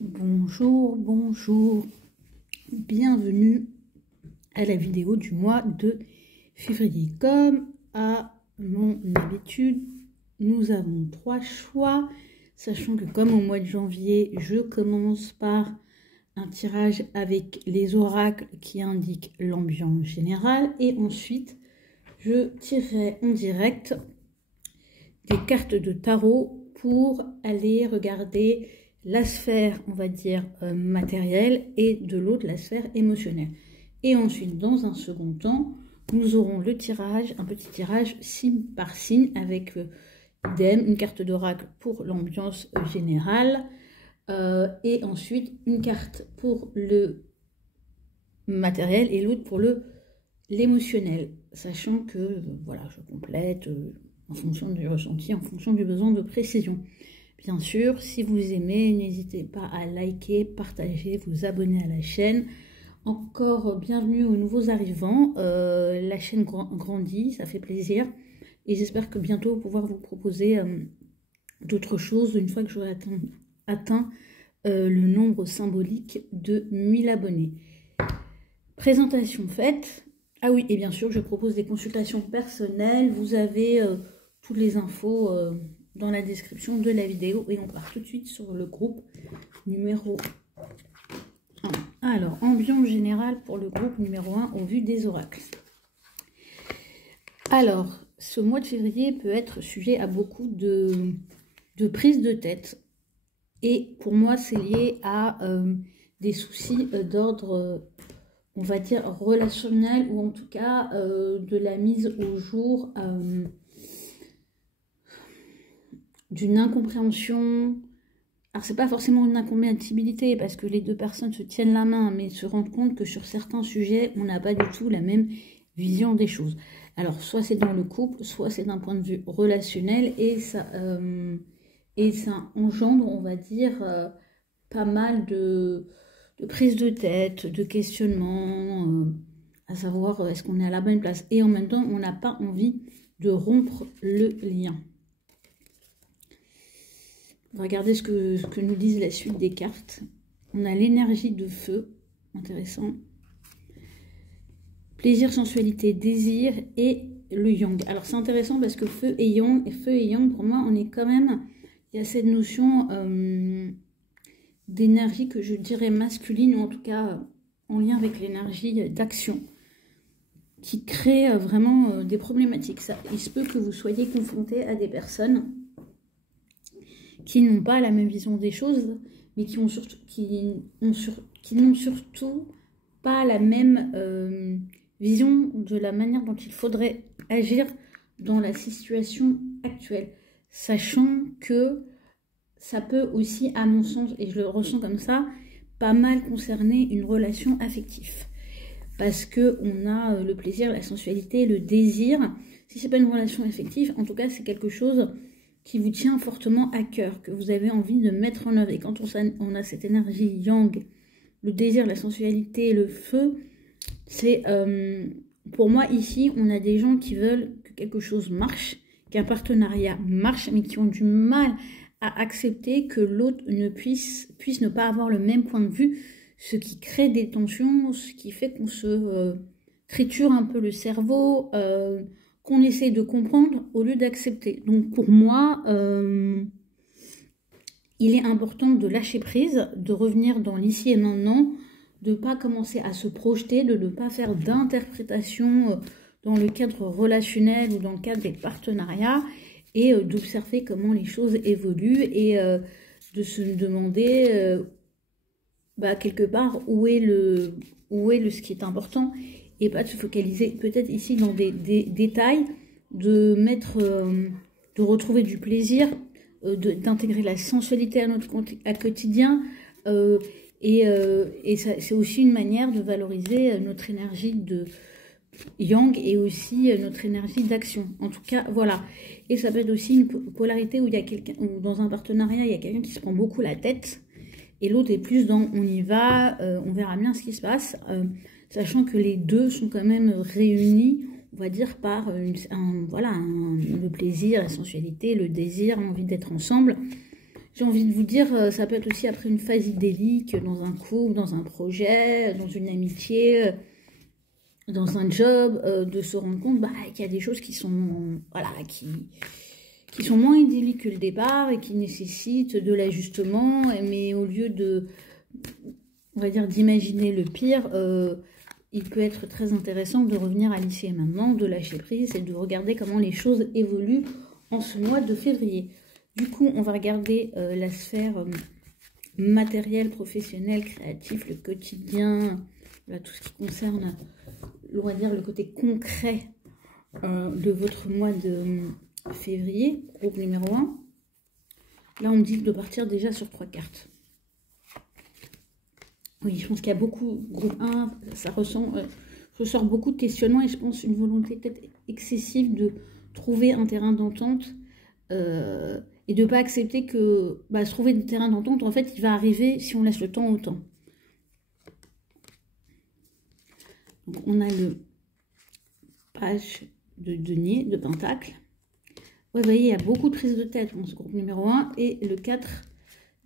Bonjour, bonjour, bienvenue à la vidéo du mois de février. Comme à mon habitude, nous avons 3 choix, sachant que comme au mois de janvier, je commence par un tirage avec les oracles qui indiquent l'ambiance générale et ensuite je tirerai en direct des cartes de tarot pour aller regarder la sphère, on va dire, matérielle et de l'autre, la sphère émotionnelle. Et ensuite, dans un second temps, nous aurons le tirage, un petit tirage signe par signe avec idem, une carte d'oracle pour l'ambiance générale et ensuite une carte pour le matériel et l'autre pour l'émotionnel, sachant que voilà, je complète en fonction du ressenti, en fonction du besoin de précision. Bien sûr, si vous aimez, n'hésitez pas à liker, partager, vous abonner à la chaîne. Encore bienvenue aux nouveaux arrivants. La chaîne grandit, ça fait plaisir. Et j'espère que bientôt pouvoir vous proposer d'autres choses une fois que j'aurai atteint le nombre symbolique de 1000 abonnés. Présentation faite. Ah oui, et bien sûr, je propose des consultations personnelles. Vous avez toutes les infos dans la description de la vidéo et on part tout de suite sur le groupe numéro 1. Alors, ambiance générale pour le groupe numéro 1 au vu des oracles. Alors, ce mois de février peut être sujet à beaucoup de prises de tête et pour moi, c'est lié à des soucis d'ordre, on va dire, relationnel ou en tout cas de la mise au jour d'une incompréhension. Alors c'est pas forcément une incompatibilité parce que les deux personnes se tiennent la main, mais se rendent compte que sur certains sujets on n'a pas du tout la même vision des choses. Alors soit c'est dans le couple, soit c'est d'un point de vue relationnel et ça engendre, on va dire, pas mal de prises de tête, de questionnements, à savoir est-ce qu'on est à la bonne place et en même temps on n'a pas envie de rompre le lien. Regardez ce que nous disent la suite des cartes. On a l'énergie de feu, intéressant. Plaisir, sensualité, désir et le yang. Alors c'est intéressant parce que feu et yang, pour moi, on est quand même, il y a cette notion d'énergie que je dirais masculine, ou en tout cas en lien avec l'énergie d'action, qui crée vraiment des problématiques. Ça, il se peut que vous soyez confronté à des personnes qui n'ont pas la même vision des choses, mais qui n'ont surtout pas la même vision de la manière dont il faudrait agir dans la situation actuelle. Sachant que ça peut aussi, à mon sens, et je le ressens comme ça, pas mal concerner une relation affective. Parce qu'on a le plaisir, la sensualité, le désir. Si ce n'est pas une relation affective, en tout cas, c'est quelque chose qui vous tient fortement à cœur, que vous avez envie de mettre en œuvre. Et quand on a cette énergie yang, le désir, la sensualité, le feu, c'est pour moi ici, on a des gens qui veulent que quelque chose marche, qu'un partenariat marche, mais qui ont du mal à accepter que l'autre ne puisse ne pas avoir le même point de vue, ce qui crée des tensions, ce qui fait qu'on se triture un peu le cerveau, qu'on essaie de comprendre au lieu d'accepter. Donc pour moi, il est important de lâcher prise, de revenir dans l'ici et maintenant, de ne pas commencer à se projeter, de ne pas faire d'interprétation dans le cadre relationnel ou dans le cadre des partenariats et d'observer comment les choses évoluent et de se demander quelque part où est ce qui est important et pas de se focaliser peut-être ici dans des détails, de retrouver du plaisir, d'intégrer la sensualité à notre quotidien et c'est aussi une manière de valoriser notre énergie de yang et aussi notre énergie d'action. En tout cas, voilà. Et ça peut être aussi une polarité où il y a quelqu'un, ou dans un partenariat, il y a quelqu'un qui se prend beaucoup la tête et l'autre est plus dans on y va, on verra bien ce qui se passe. Sachant que les deux sont quand même réunis, on va dire, par le plaisir, la sensualité, le désir, l'envie d'être ensemble. j'ai envie de vous dire, ça peut être aussi après une phase idyllique, dans un couple, dans un projet, dans une amitié, dans un job, de se rendre compte qu'il y a des choses qui sont, voilà, qui sont moins idylliques que le départ et qui nécessitent de l'ajustement, mais au lieu de, on va dire, d'imaginer le pire, il peut être très intéressant de revenir à l'ici et maintenant, de lâcher prise et de regarder comment les choses évoluent en ce mois de février. Du coup, on va regarder la sphère matérielle, professionnelle, créative, le quotidien, voilà, tout ce qui concerne, on va dire, le côté concret de votre mois de février, groupe numéro 1. Là, on me dit de partir déjà sur 3 cartes. Oui, je pense qu'il y a beaucoup, groupe 1, ça ressort beaucoup de questionnements et je pense une volonté peut-être excessive de trouver un terrain d'entente et de ne pas accepter que se trouver des terrains d'entente, en fait, il va arriver si on laisse le temps au temps. Donc, on a le page de denier, de pentacle. Ouais, vous voyez, il y a beaucoup de prises de tête dans ce groupe numéro 1 et le 4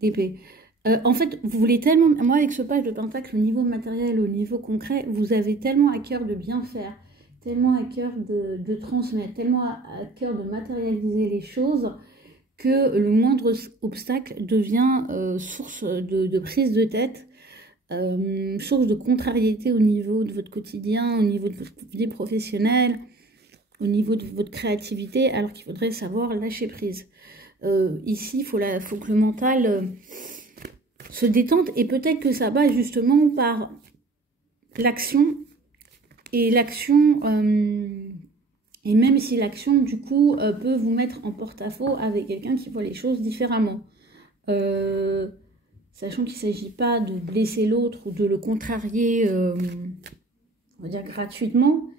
d'épée. En fait, vous voulez tellement, moi avec ce page de pentacle, au niveau matériel, au niveau concret, vous avez tellement à cœur de bien faire, tellement à cœur de transmettre, tellement à cœur de matérialiser les choses, que le moindre obstacle devient source de prise de tête, source de contrariété au niveau de votre quotidien, au niveau de votre vie professionnelle, au niveau de votre créativité, alors qu'il faudrait savoir lâcher prise. Ici, il faut que le mental se détende, et peut-être que ça va justement par l'action, et l'action, et même si l'action, du coup, peut vous mettre en porte-à-faux avec quelqu'un qui voit les choses différemment. Sachant qu'il ne s'agit pas de blesser l'autre ou de le contrarier, on va dire gratuitement,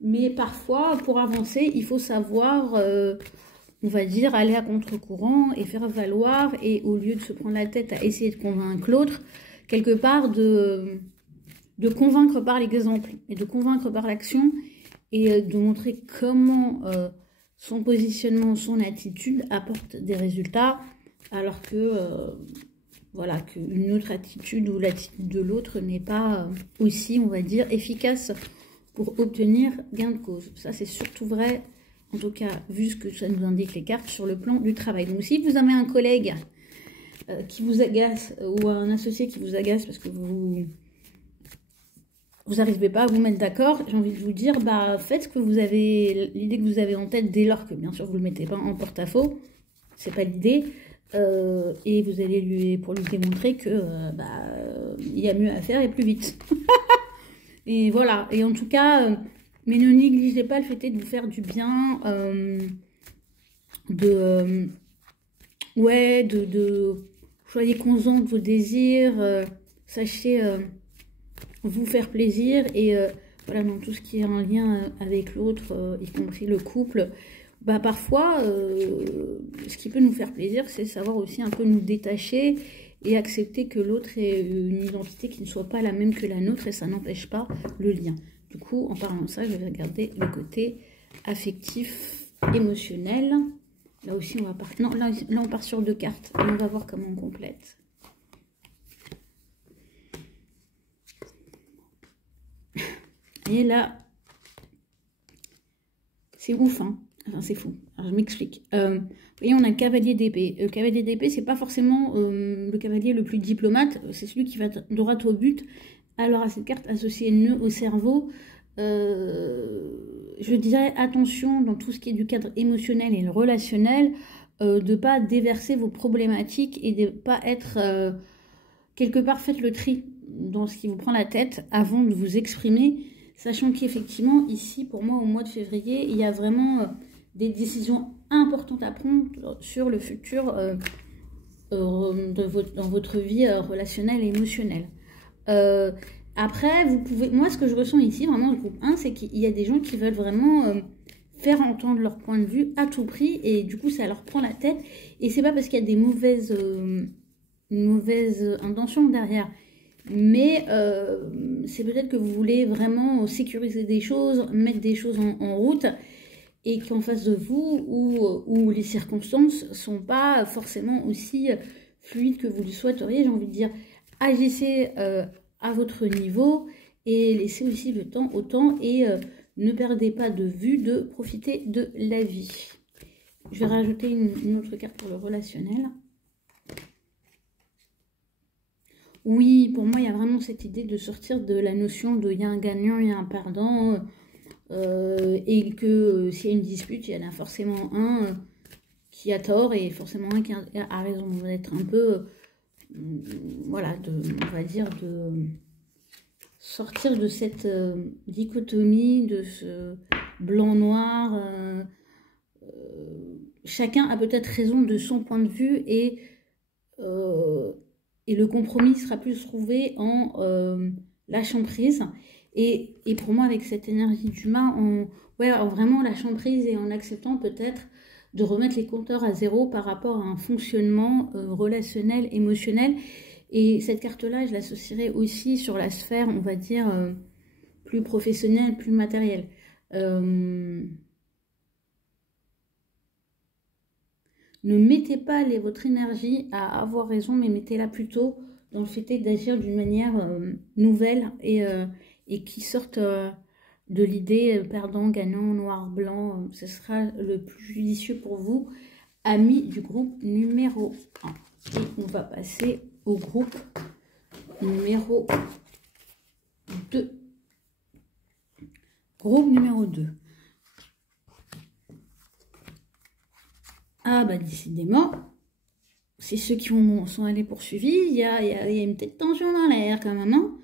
mais parfois, pour avancer, il faut savoir, on va dire, aller à contre-courant et faire valoir, et au lieu de se prendre la tête à essayer de convaincre l'autre, quelque part de convaincre par l'exemple et de convaincre par l'action, et de montrer comment son positionnement, son attitude apporte des résultats, alors que voilà, qu'une autre attitude ou l'attitude de l'autre n'est pas aussi, on va dire, efficace pour obtenir gain de cause. Ça, c'est surtout vrai, en tout cas, vu ce que ça nous indique les cartes, sur le plan du travail. Donc, si vous avez un collègue qui vous agace, ou un associé qui vous agace parce que vous n'arrivez pas à vous mettre d'accord, j'ai envie de vous dire, faites ce que vous avez, l'idée que vous avez en tête, dès lors que, bien sûr, vous ne le mettez pas en porte-à-faux, c'est pas l'idée, et vous allez pour lui démontrer que il y a mieux à faire et plus vite. Et voilà, et en tout cas, mais ne négligez pas le fait de vous faire du bien, soyez conscient de vos désirs, sachez vous faire plaisir, et voilà, dans tout ce qui est en lien avec l'autre, y compris le couple, parfois, ce qui peut nous faire plaisir, c'est savoir aussi un peu nous détacher et accepter que l'autre ait une identité qui ne soit pas la même que la nôtre, et ça n'empêche pas le lien. Du coup, en parlant de ça, je vais regarder le côté affectif, émotionnel. Là aussi, on va partir. Non, là, on part sur 2 cartes et on va voir comment on complète. Et là, c'est ouf, hein. Enfin, c'est fou. Alors, je m'explique. Vous voyez, on a le cavalier d'épée. Le cavalier d'épée, c'est pas forcément le cavalier le plus diplomate. C'est celui qui va droit au but. Alors, à cette carte associée nœud au cerveau, je dirais attention dans tout ce qui est du cadre émotionnel et le relationnel, de ne pas déverser vos problématiques et de ne pas être quelque part, faites le tri dans ce qui vous prend la tête avant de vous exprimer, sachant qu'effectivement, ici, pour moi, au mois de février, il y a vraiment des décisions importantes à prendre sur le futur dans votre vie relationnelle et émotionnelle. Après, vous pouvez, moi, ce que je ressens ici, vraiment, le groupe 1, c'est qu'il y a des gens qui veulent vraiment faire entendre leur point de vue à tout prix, et du coup, ça leur prend la tête. Et c'est pas parce qu'il y a des mauvaises intentions derrière, mais c'est peut-être que vous voulez vraiment sécuriser des choses, mettre des choses en route, et qu'en face de vous, où les circonstances sont pas forcément aussi fluide que vous le souhaiteriez. J'ai envie de dire, agissez à votre niveau et laissez aussi le temps au temps et ne perdez pas de vue de profiter de la vie. Je vais rajouter une autre carte pour le relationnel. Oui, pour moi, il y a vraiment cette idée de sortir de la notion de il y a un gagnant, il y a un perdant, et que s'il y a une dispute, il y en a forcément un qui a tort et forcément un qui a raison. On va être un peu, voilà, on va dire, de sortir de cette dichotomie, de ce blanc-noir. Chacun a peut-être raison de son point de vue et le compromis sera plus trouvé en lâchant prise. Et pour moi, avec cette énergie d'humain, en vraiment lâchant prise et en acceptant peut-être de remettre les compteurs à zéro par rapport à un fonctionnement relationnel, émotionnel. Et cette carte-là, je l'associerai aussi sur la sphère, on va dire, plus professionnelle, plus matérielle. Ne mettez pas votre énergie à avoir raison, mais mettez-la plutôt dans le fait d'agir d'une manière nouvelle et qui sorte de l'idée perdant, gagnant, noir, blanc. Ce sera le plus judicieux pour vous, amis du groupe numéro 1. Et on va passer au groupe numéro 2. Groupe numéro 2. Ah bah décidément, c'est ceux qui sont allés poursuivis, il y a une petite tension dans l'air quand même, hein,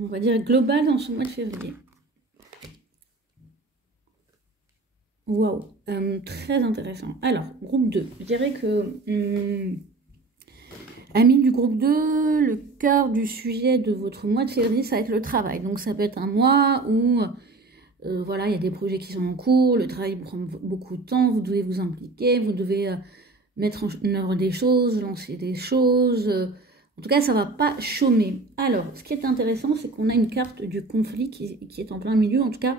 on va dire globale dans ce mois de février. Waouh, très intéressant. Alors, groupe 2, je dirais que, amis du groupe 2, le cœur du sujet de votre mois de février, ça va être le travail. Donc ça peut être un mois où... voilà, il y a des projets qui sont en cours, le travail prend beaucoup de temps, vous devez vous impliquer, vous devez mettre en œuvre des choses, lancer des choses. En tout cas, ça ne va pas chômer. Alors, ce qui est intéressant, c'est qu'on a une carte du conflit qui est en plein milieu, en tout cas,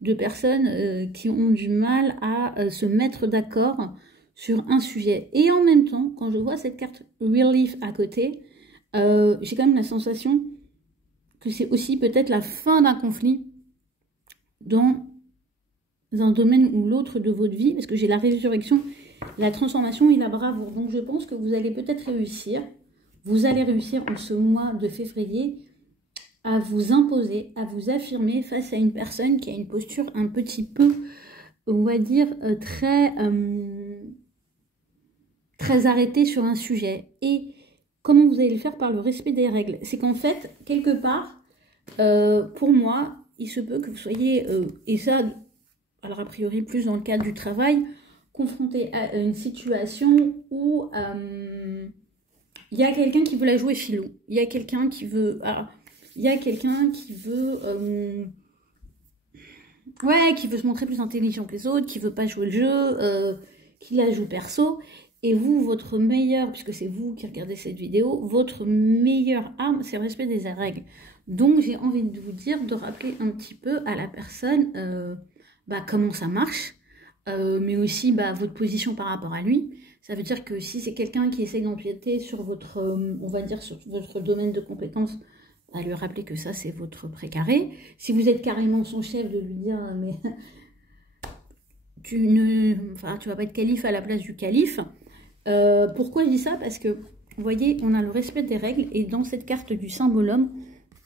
de personnes qui ont du mal à se mettre d'accord sur un sujet. Et en même temps, quand je vois cette carte Relief à côté, j'ai quand même la sensation que c'est aussi peut-être la fin d'un conflit dans un domaine ou l'autre de votre vie, parce que j'ai la résurrection, la transformation et la bravoure. Donc je pense que vous allez peut-être réussir, vous allez réussir en ce mois de février à vous imposer, à vous affirmer face à une personne qui a une posture un petit peu, on va dire, très arrêtée sur un sujet. Et comment vous allez le faire? Par le respect des règles. C'est qu'en fait, quelque part, pour moi, il se peut que vous soyez, et ça, alors a priori plus dans le cadre du travail, confronté à une situation où il y a quelqu'un qui veut la jouer filou. Il y a quelqu'un qui veut... qui veut se montrer plus intelligent que les autres, qui veut pas jouer le jeu, qui la joue perso. Et vous, votre meilleur, puisque c'est vous qui regardez cette vidéo, votre meilleure arme, c'est le respect des règles. Donc, j'ai envie de vous dire de rappeler un petit peu à la personne comment ça marche, mais aussi votre position par rapport à lui. Ça veut dire que si c'est quelqu'un qui essaie d'empiéter sur votre, on va dire, sur votre domaine de compétences, lui rappeler que ça, c'est votre précaré. Si vous êtes carrément son chef, de lui dire, mais tu vas pas être calife à la place du calife. Pourquoi je dis ça? Parce que, vous voyez, on a le respect des règles, et dans cette carte du symbole homme,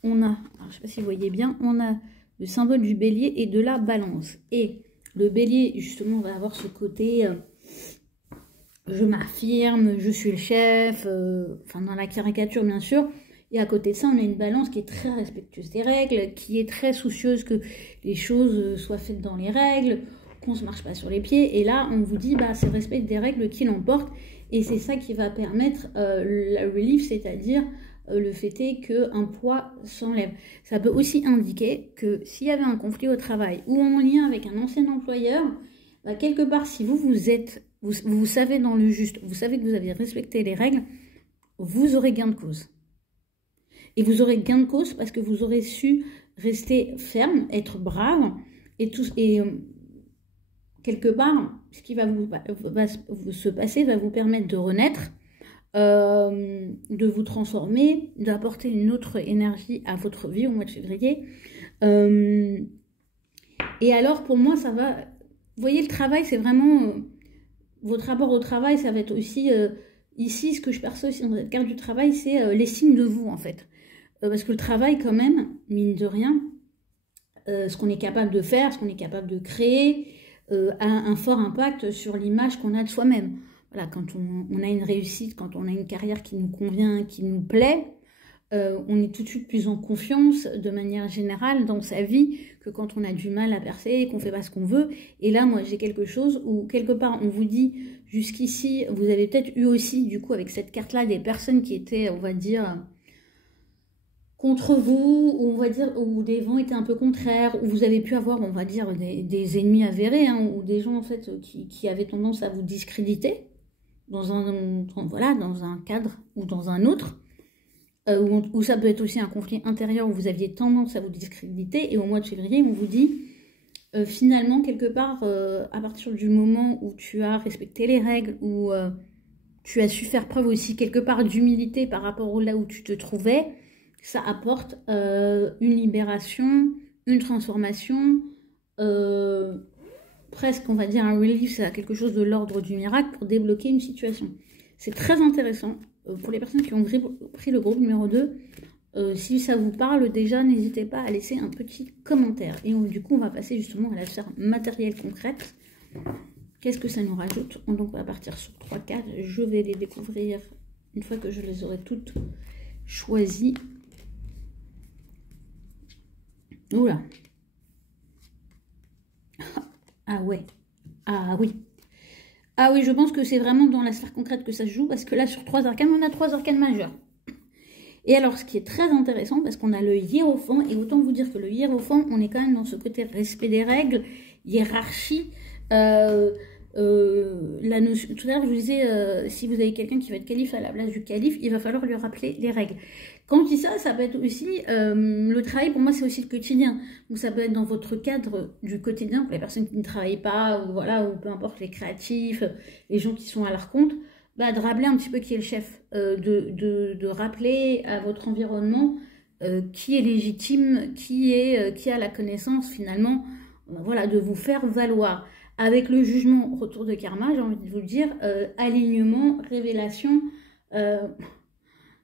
on a, alors, je ne sais pas si vous voyez bien, on a le symbole du bélier et de la balance. Et le bélier, justement, va avoir ce côté, je m'affirme, je suis le chef, dans la caricature, bien sûr. Et à côté de ça, on a une balance qui est très respectueuse des règles, qui est très soucieuse que les choses soient faites dans les règles, qu'on ne se marche pas sur les pieds. Et là, on vous dit, c'est le respect des règles qui l'emporte. Et c'est ça qui va permettre la relief, c'est-à-dire le fait est qu'un poids s'enlève. Ça peut aussi indiquer que s'il y avait un conflit au travail ou en lien avec un ancien employeur, quelque part, si vous savez dans le juste, vous savez que vous avez respecté les règles, vous aurez gain de cause. Et vous aurez gain de cause parce que vous aurez su rester ferme, être brave, et quelque part, ce qui va se passer va vous permettre de renaître, de vous transformer, d'apporter une autre énergie à votre vie au mois de février. Et alors, pour moi, ça va... Vous voyez, le travail, c'est vraiment... votre rapport au travail, ça va être aussi... ici, ce que je perçois aussi dans cette carte du travail, c'est l'estime de vous, en fait. Parce que le travail, quand même, mine de rien, ce qu'on est capable de faire, ce qu'on est capable de créer, a un fort impact sur l'image qu'on a de soi-même. Voilà, quand on a une réussite, quand on a une carrière qui nous convient, qui nous plaît, on est tout de suite plus en confiance de manière générale dans sa vie que quand on a du mal à percer, qu'on fait pas ce qu'on veut. Et là, moi, j'ai quelque chose où, quelque part, on vous dit, jusqu'ici, vous avez peut-être eu aussi, du coup, avec cette carte-là, des personnes qui étaient, on va dire, contre vous, ou on va dire, où des vents étaient un peu contraires, où vous avez pu avoir, on va dire, des ennemis avérés, hein, ou des gens, en fait, qui avaient tendance à vous discréditer dans un cadre ou dans un autre. Où ça peut être aussi un conflit intérieur où vous aviez tendance à vous discréditer, et au mois de février, on vous dit, finalement, quelque part, à partir du moment où tu as respecté les règles, où tu as su faire preuve aussi quelque part d'humilité par rapport au là où tu te trouvais, ça apporte une libération, une transformation, presque, on va dire, un relief, c'est quelque chose de l'ordre du miracle pour débloquer une situation. C'est très intéressant. Pour les personnes qui ont pris le groupe numéro 2, si ça vous parle déjà, n'hésitez pas à laisser un petit commentaire. Et du coup, on va passer justement à la sphère matérielle concrète. Qu'est-ce que ça nous rajoute? Donc, on va partir sur 3 cartes. Je vais les découvrir une fois que je les aurai toutes choisies. Oula. Ah ouais. Ah oui. Ah oui, je pense que c'est vraiment dans la sphère concrète que ça se joue, parce que là, sur 3 arcanes, on a 3 arcanes majeurs. Et alors, ce qui est très intéressant, parce qu'on a le hiérophant, et autant vous dire que le hiérophant, on est quand même dans ce côté respect des règles, hiérarchie, la notion, tout à l'heure, je vous disais, si vous avez quelqu'un qui va être calife à la place du calife, il va falloir lui rappeler les règles. Quand je dis ça, ça peut être aussi, le travail, pour moi, c'est aussi le quotidien. Donc, ça peut être dans votre cadre du quotidien, pour les personnes qui ne travaillent pas, ou voilà, ou peu importe, les créatifs, les gens qui sont à leur compte, bah, de rappeler un petit peu qui est le chef, de rappeler à votre environnement qui est légitime, qui a la connaissance, finalement, voilà, de vous faire valoir. Avec le jugement, retour de karma, j'ai envie de vous le dire, alignement, révélation, j'aime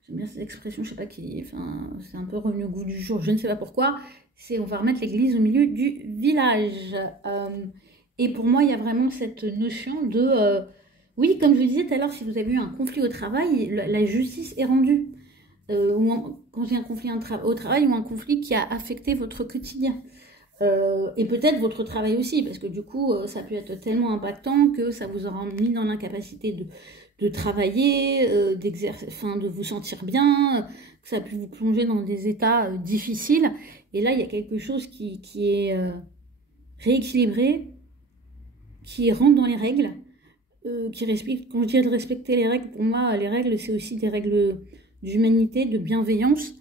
bien cette expression, je sais pas qui, enfin, c'est un peu revenu au goût du jour, je ne sais pas pourquoi, c'est on va remettre l'église au milieu du village. Et pour moi, il y a vraiment cette notion de, oui, comme je vous disais tout à l'heure, si vous avez eu un conflit au travail, la justice est rendue. Quand j'ai un conflit au travail ou un conflit qui a affecté votre quotidien. Et peut-être votre travail aussi, parce que du coup, ça peut être tellement impactant que ça vous aura mis dans l'incapacité de travailler, de vous sentir bien, que ça a pu vous plonger dans des états difficiles. Et là, il y a quelque chose qui est rééquilibré, qui rentre dans les règles, qui respecte. Quand je dis de respecter les règles, pour moi, les règles, c'est aussi des règles d'humanité, de bienveillance.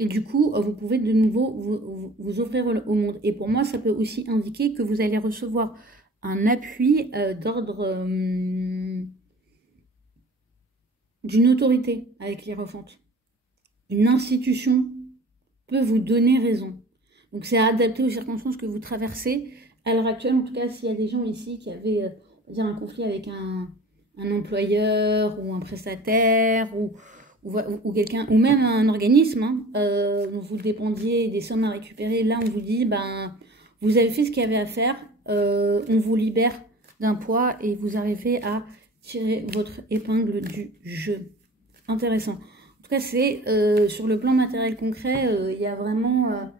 Et du coup, vous pouvez de nouveau vous offrir au monde. Et pour moi, ça peut aussi indiquer que vous allez recevoir un appui d'ordre d'une autorité avec l'hiérophante. Une institution peut vous donner raison. Donc, c'est à adapter aux circonstances que vous traversez. À l'heure actuelle, en tout cas, s'il y a des gens ici qui avaient on va dire un conflit avec un employeur ou un prestataire ou quelqu'un, ou même un organisme, hein, dont vous dépendiez des sommes à récupérer, là on vous dit, ben, vous avez fait ce qu'il y avait à faire, on vous libère d'un poids et vous arrivez à tirer votre épingle du jeu. Intéressant. En tout cas, c'est sur le plan matériel concret, il y a vraiment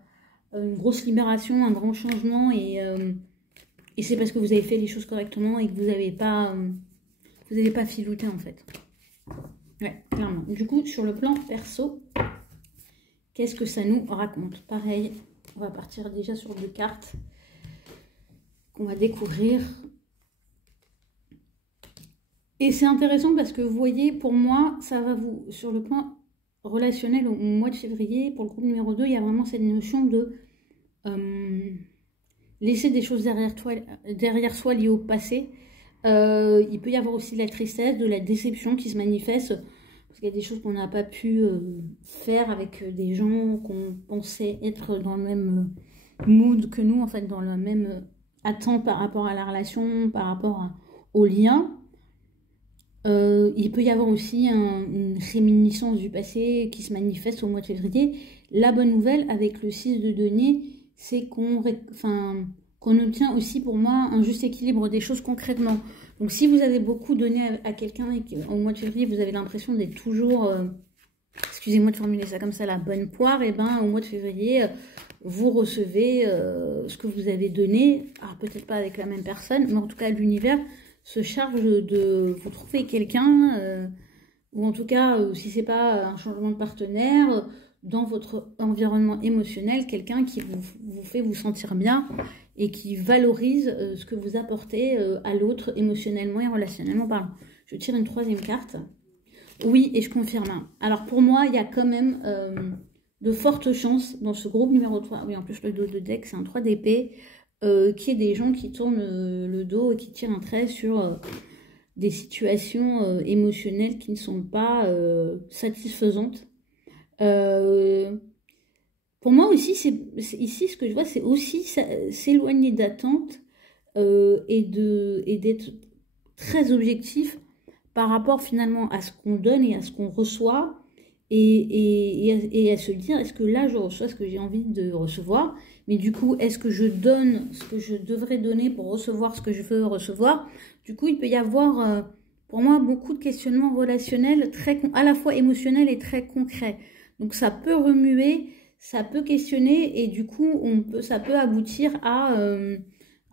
une grosse libération, un grand changement, et c'est parce que vous avez fait les choses correctement et que vous n'avez pas filouté en fait. Ouais, clairement. Du coup, sur le plan perso, qu'est-ce que ça nous raconte? Pareil, on va partir déjà sur 2 cartes qu'on va découvrir. Et c'est intéressant parce que vous voyez, pour moi, ça va vous, sur le plan relationnel au mois de février, pour le groupe numéro 2, il y a vraiment cette notion de laisser des choses derrière soi liées au passé. Il peut y avoir aussi de la tristesse, de la déception qui se manifeste parce qu'il y a des choses qu'on n'a pas pu faire avec des gens qu'on pensait être dans le même mood que nous, en fait, dans la même attente par rapport à la relation, par rapport au lien. Il peut y avoir aussi une réminiscence du passé qui se manifeste au mois de février. La bonne nouvelle avec le 6 de denier, c'est qu'on obtient aussi pour moi un juste équilibre des choses concrètement. Donc si vous avez beaucoup donné à quelqu'un et qu'au mois de février vous avez l'impression d'être toujours, excusez-moi de formuler ça comme ça, la bonne poire, et ben au mois de février vous recevez ce que vous avez donné, alors peut-être pas avec la même personne, mais en tout cas l'univers se charge de vous trouver quelqu'un, ou en tout cas, si c'est pas un changement de partenaire, dans votre environnement émotionnel, quelqu'un qui vous fait vous sentir bien et qui valorise ce que vous apportez à l'autre émotionnellement et relationnellement parlant. Je tire une troisième carte. Oui, et je confirme. Alors pour moi, il y a quand même de fortes chances dans ce groupe numéro 3. Oui, en plus le dos de deck, c'est un 3 d'épée. Qu'il y ait des gens qui tournent le dos et qui tirent un trait sur des situations émotionnelles qui ne sont pas satisfaisantes. Pour moi aussi, ici, ce que je vois, c'est aussi s'éloigner d'attentes et d'être très objectif par rapport finalement à ce qu'on donne et à ce qu'on reçoit et à se dire, est-ce que là, je reçois ce que j'ai envie de recevoir? Mais du coup, est-ce que je donne ce que je devrais donner pour recevoir ce que je veux recevoir? Du coup, il peut y avoir, pour moi, beaucoup de questionnements relationnels, à la fois émotionnels et très concrets. Donc, ça peut remuer, ça peut questionner, et du coup, ça peut aboutir à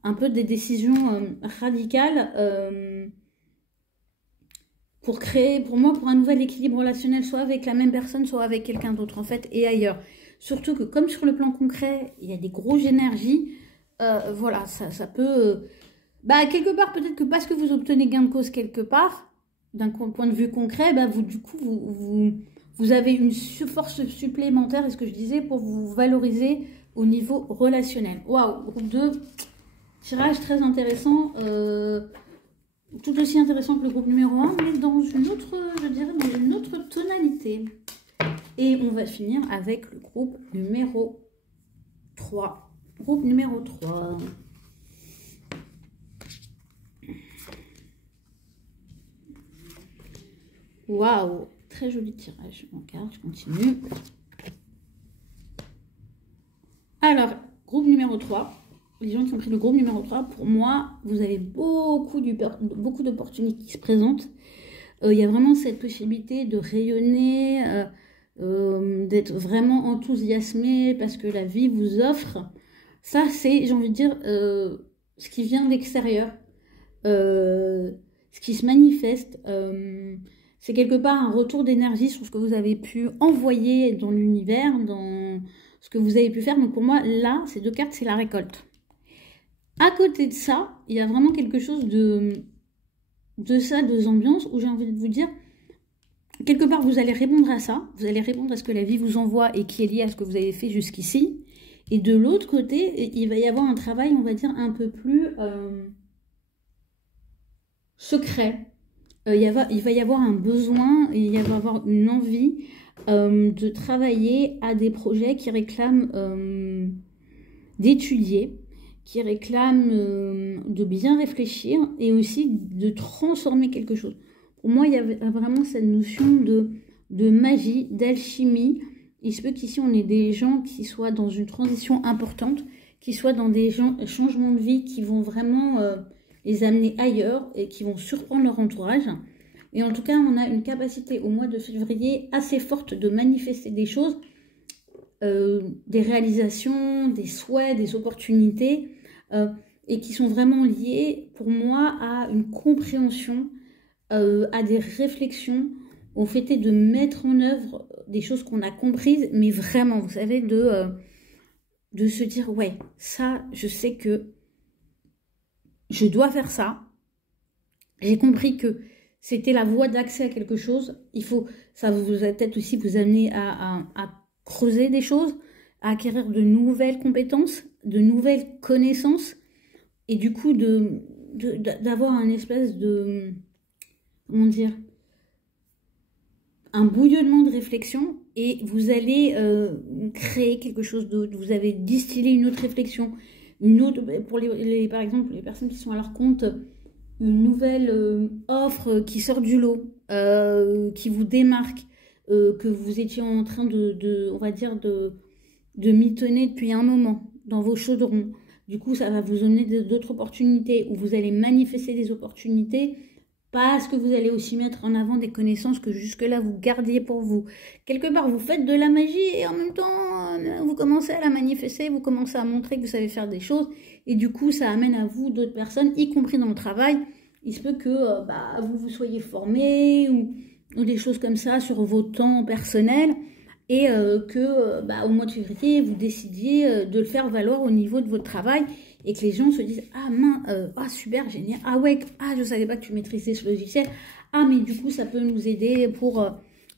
un peu des décisions radicales pour créer, pour moi, pour un nouvel équilibre relationnel, soit avec la même personne, soit avec quelqu'un d'autre, en fait, et ailleurs. Surtout que comme sur le plan concret, il y a des grosses énergies, voilà, ça peut... quelque part, peut-être que parce que vous obtenez gain de cause quelque part, d'un point de vue concret, du coup, vous avez une force supplémentaire, est ce que je disais, pour vous valoriser au niveau relationnel. Waouh, groupe 2, tirage très intéressant, tout aussi intéressant que le groupe numéro 1, mais dans une autre, je dirais, dans une autre tonalité. Et on va finir avec le groupe numéro 3. Groupe numéro 3. Waouh, très joli tirage. On regarde, je continue. Alors, groupe numéro 3. Les gens qui ont pris le groupe numéro 3, pour moi, vous avez beaucoup d'opportunités qui se présentent. Il y a vraiment cette possibilité de rayonner, d'être vraiment enthousiasmé parce que la vie vous offre. Ça, c'est, j'ai envie de dire, ce qui vient de l'extérieur, ce qui se manifeste. C'est quelque part un retour d'énergie sur ce que vous avez pu envoyer dans l'univers, dans ce que vous avez pu faire. Donc pour moi, là, ces deux cartes, c'est la récolte. À côté de ça, il y a vraiment quelque chose de ça, deux ambiances, où j'ai envie de vous dire, quelque part, vous allez répondre à ça, vous allez répondre à ce que la vie vous envoie et qui est lié à ce que vous avez fait jusqu'ici. Et de l'autre côté, il va y avoir un travail, on va dire, un peu plus secret. Il va y avoir un besoin, il va y avoir une envie de travailler à des projets qui réclament d'étudier, qui réclament de bien réfléchir et aussi de transformer quelque chose. Pour moi, il y a vraiment cette notion de magie, d'alchimie. Il se peut qu'ici, on ait des gens qui soient dans une transition importante, qui soient dans des changements de vie qui vont vraiment les amener ailleurs et qui vont surprendre leur entourage. Et en tout cas, on a une capacité au mois de février assez forte de manifester des choses, des réalisations, des souhaits, des opportunités, et qui sont vraiment liées, pour moi, à une compréhension, à des réflexions, au fait de mettre en œuvre des choses qu'on a comprises, mais vraiment, vous savez, de se dire, ouais, ça, je sais que je dois faire ça. J'ai compris que c'était la voie d'accès à quelque chose. Ça vous a peut-être aussi vous amener à creuser des choses, à acquérir de nouvelles compétences, de nouvelles connaissances, et du coup d'avoir un espèce de, comment dire, un bouillonnement de réflexion et vous allez créer quelque chose d'autre. Vous avez distillé une autre réflexion, une autre, pour par exemple, les personnes qui sont à leur compte, une nouvelle offre qui sort du lot, qui vous démarque, que vous étiez en train on va dire, de mitonner depuis un moment dans vos chaudrons. Du coup, ça va vous donner d'autres opportunités où vous allez manifester des opportunités parce que vous allez aussi mettre en avant des connaissances que jusque-là vous gardiez pour vous. Quelque part, vous faites de la magie et en même temps, vous commencez à la manifester, vous commencez à montrer que vous savez faire des choses et du coup, ça amène à vous d'autres personnes, y compris dans le travail. Il se peut que vous soyez formé ou des choses comme ça sur vos temps personnels et au mois de février, vous décidiez de le faire valoir au niveau de votre travail et que les gens se disent « Ah mince, super, génial, ah ouais, je savais pas que tu maîtrisais ce logiciel, ah mais du coup ça peut nous aider pour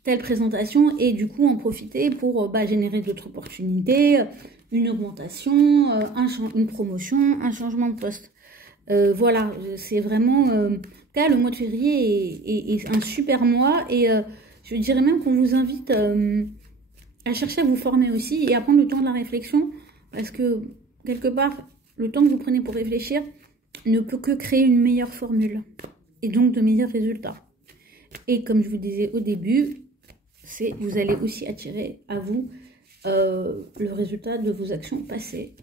telle présentation » et du coup en profiter pour générer d'autres opportunités, une augmentation, une promotion, un changement de poste. Voilà, c'est vraiment, le mois de février est un super mois et je dirais même qu'on vous invite à chercher à vous former aussi et à prendre le temps de la réflexion parce que quelque part, le temps que vous prenez pour réfléchir ne peut que créer une meilleure formule et donc de meilleurs résultats. Et comme je vous disais au début, vous allez aussi attirer à vous le résultat de vos actions passées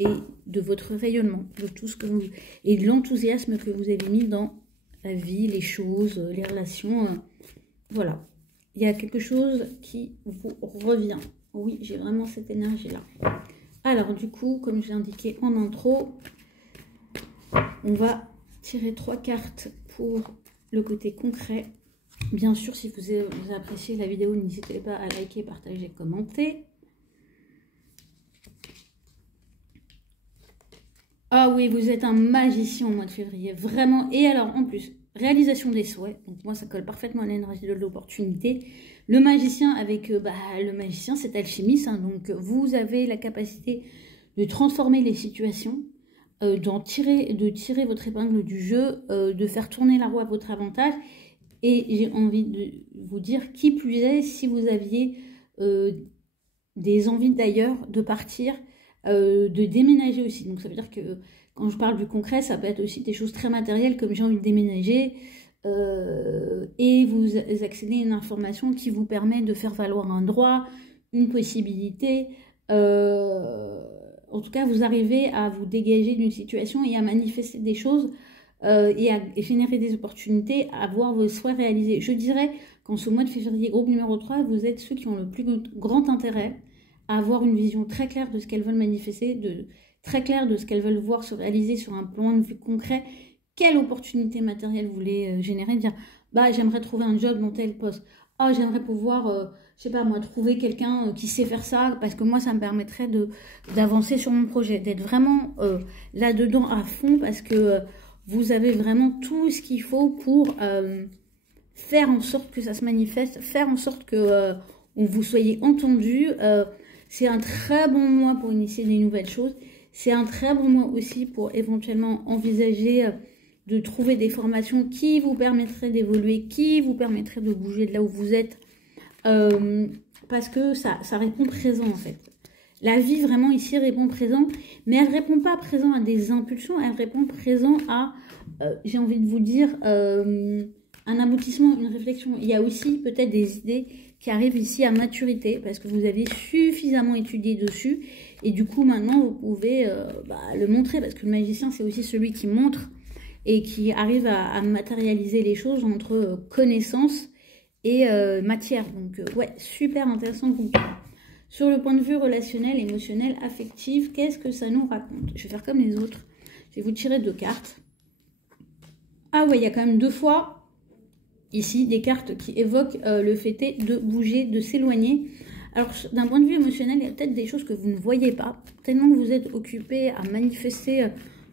et de votre rayonnement, de tout ce que vous... et de l'enthousiasme que vous avez mis dans la vie, les choses, les relations. Voilà. Il y a quelque chose qui vous revient. Oui, j'ai vraiment cette énergie-là. Alors, du coup, comme je l'ai indiqué en intro, on va tirer 3 cartes pour le côté concret. Bien sûr, si vous appréciez la vidéo, n'hésitez pas à liker, partager, commenter. Ah oui, vous êtes un magicien au mois de février, vraiment. Et alors, en plus, réalisation des souhaits. Donc moi, ça colle parfaitement à l'énergie de l'opportunité. Le magicien, le magicien, c'est alchimiste. Hein, donc, vous avez la capacité de transformer les situations, de tirer votre épingle du jeu, de faire tourner la roue à votre avantage. Et j'ai envie de vous dire, qui plus est, si vous aviez des envies d'ailleurs de partir, de déménager aussi. Donc ça veut dire que quand je parle du concret, ça peut être aussi des choses très matérielles comme j'ai envie de déménager et vous accédez à une information qui vous permet de faire valoir un droit, une possibilité. En tout cas, vous arrivez à vous dégager d'une situation et à manifester des choses et à générer des opportunités, à voir vos souhaits réalisés. Je dirais qu'en ce mois de février, groupe numéro 3, vous êtes ceux qui ont le plus grand intérêt à avoir une vision très claire de ce qu'elles veulent manifester, très claire de ce qu'elles veulent voir se réaliser sur un point de vue concret. Quelle opportunité matérielle vous voulez générer, dire j'aimerais trouver un job dans tel poste. J'aimerais pouvoir, je sais pas moi, trouver quelqu'un qui sait faire ça parce que moi ça me permettrait d'avancer sur mon projet, d'être vraiment là-dedans à fond parce que vous avez vraiment tout ce qu'il faut pour faire en sorte que ça se manifeste, faire en sorte que vous soyez entendu. C'est un très bon mois pour initier des nouvelles choses. C'est un très bon mois aussi pour éventuellement envisager de trouver des formations qui vous permettraient d'évoluer, qui vous permettraient de bouger de là où vous êtes. Parce que ça répond présent en fait. La vie vraiment ici répond présent, mais elle ne répond pas présent à des impulsions, elle répond présent à, j'ai envie de vous dire, un aboutissement, une réflexion. Il y a aussi peut-être des idées qui arrivent ici à maturité parce que vous avez suffisamment étudié dessus et du coup maintenant vous pouvez le montrer parce que le magicien c'est aussi celui qui montre et qui arrive à matérialiser les choses entre connaissance et matière. Donc ouais, super intéressant de comprendre. Sur le point de vue relationnel, émotionnel, affectif, qu'est-ce que ça nous raconte? Je vais faire comme les autres. Je vais vous tirer 2 cartes. Ah ouais, il y a quand même 2 fois ici des cartes qui évoquent le fait de bouger, de s'éloigner. Alors d'un point de vue émotionnel, il y a peut-être des choses que vous ne voyez pas, tellement que vous êtes occupé à manifester